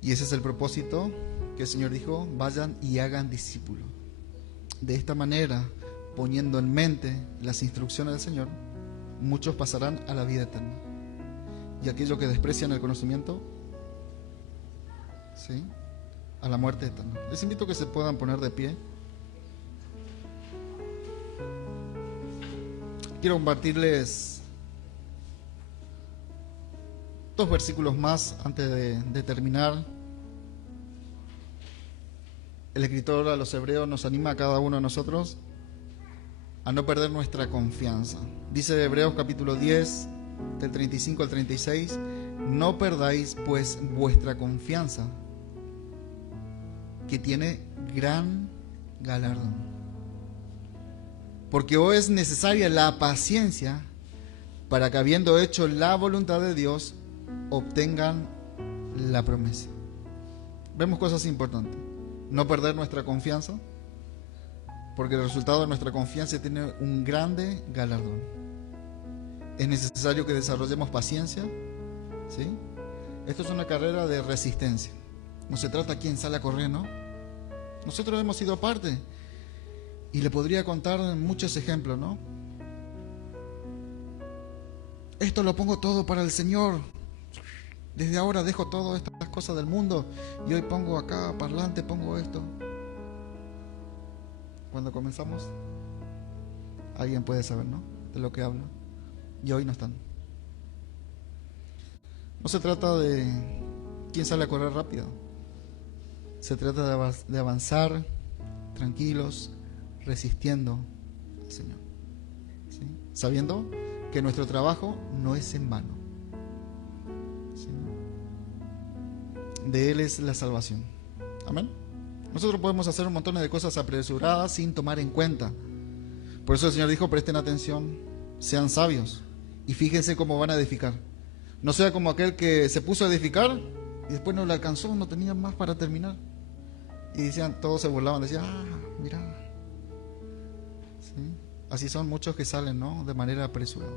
Y ese es el propósito que el Señor dijo, vayan y hagan discípulos. De esta manera, poniendo en mente las instrucciones del Señor, muchos pasarán a la vida eterna. Y aquellos que desprecian el conocimiento, ¿sí?, a la muerte eterna. Les invito a que se puedan poner de pie. Quiero compartirles 2 versículos más antes de terminar. El escritor a los Hebreos nos anima a cada uno de nosotros a no perder nuestra confianza. Dice Hebreos capítulo 10, del 35 al 36, no perdáis pues vuestra confianza, que tiene gran galardón. Porque os es necesaria la paciencia para que, habiendo hecho la voluntad de Dios, obtengan la promesa. Vemos cosas importantes. No perder nuestra confianza, porque el resultado de nuestra confianza tiene un grande galardón. Es necesario que desarrollemos paciencia, ¿sí? Esto es una carrera de resistencia. No se trata de quién sale a correr, ¿no? Nosotros hemos sido parte. Y le podría contar muchos ejemplos, ¿no? Esto lo pongo todo para el Señor. Desde ahora dejo todas estas cosas del mundo y hoy pongo acá parlante, pongo esto. Cuando comenzamos, alguien puede saber, ¿no?, de lo que hablo. Y hoy no están. No se trata de quién sale a correr rápido. Se trata de avanzar tranquilos, resistiendo al Señor, ¿sí?, sabiendo que nuestro trabajo no es en vano. ¿Sí? De Él es la salvación. Amén. Nosotros podemos hacer un montón de cosas apresuradas sin tomar en cuenta. Por eso el Señor dijo, presten atención, sean sabios y fíjense cómo van a edificar. No sea como aquel que se puso a edificar y después no le alcanzó, no tenía más para terminar. Y decían, todos se burlaban, decían, mira. ¿Sí? Así son muchos que salen, ¿no?, de manera apresurada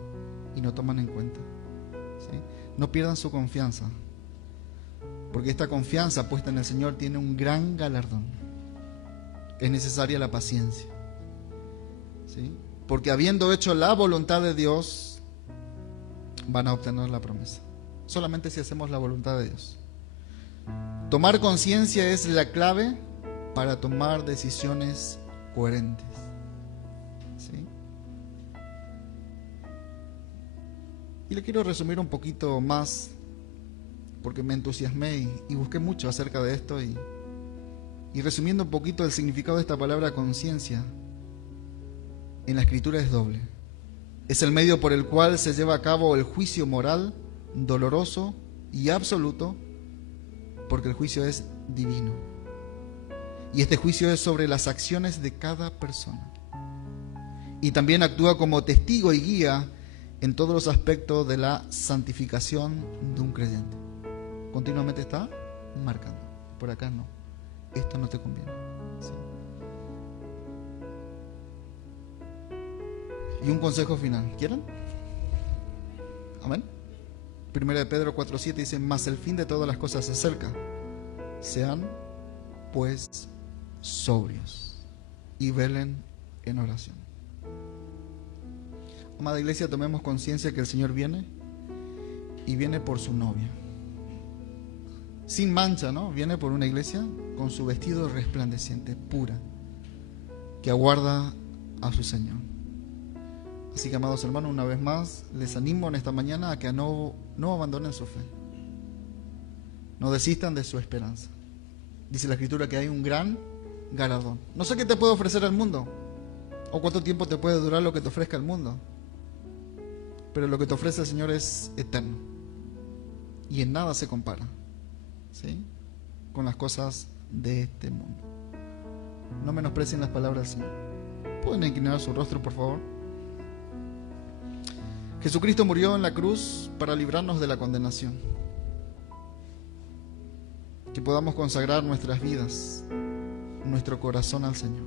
y no toman en cuenta. ¿Sí? No pierdan su confianza, porque esta confianza puesta en el Señor tiene un gran galardón. Es necesaria la paciencia. ¿Sí? Porque habiendo hecho la voluntad de Dios, van a obtener la promesa. Solamente si hacemos la voluntad de Dios. Tomar conciencia es la clave para tomar decisiones coherentes. ¿Sí? Y le quiero resumir un poquito más, porque me entusiasmé y busqué mucho acerca de esto, y resumiendo un poquito el significado de esta palabra conciencia en la Escritura es doble. Es el medio por el cual se lleva a cabo el juicio moral, doloroso y absoluto, porque el juicio es divino. Y este juicio es sobre las acciones de cada persona. Y también actúa como testigo y guía en todos los aspectos de la santificación de un creyente. Continuamente está marcando. Por acá no. Esto no te conviene. ¿Sí? Y un consejo final. ¿Quieren? Amén. 1 Pedro 4:7 dice, mas el fin de todas las cosas se acerca. Sean pues sobrios y velen en oración. Amada iglesia, tomemos conciencia que el Señor viene y viene por su novia. Sin mancha, ¿no? Viene por una iglesia con su vestido resplandeciente, pura, que aguarda a su Señor. Así que, amados hermanos, una vez más les animo en esta mañana a que no abandonen su fe, no desistan de su esperanza. Dice la Escritura que hay un gran galardón. No sé qué te puede ofrecer el mundo o cuánto tiempo te puede durar lo que te ofrezca el mundo, pero lo que te ofrece el Señor es eterno y en nada se compara, ¿sí?, con las cosas de este mundo. No menosprecien las palabras del Señor. ¿Pueden inclinar su rostro, por favor? Jesucristo murió en la cruz para librarnos de la condenación. Que podamos consagrar nuestras vidas, nuestro corazón al Señor.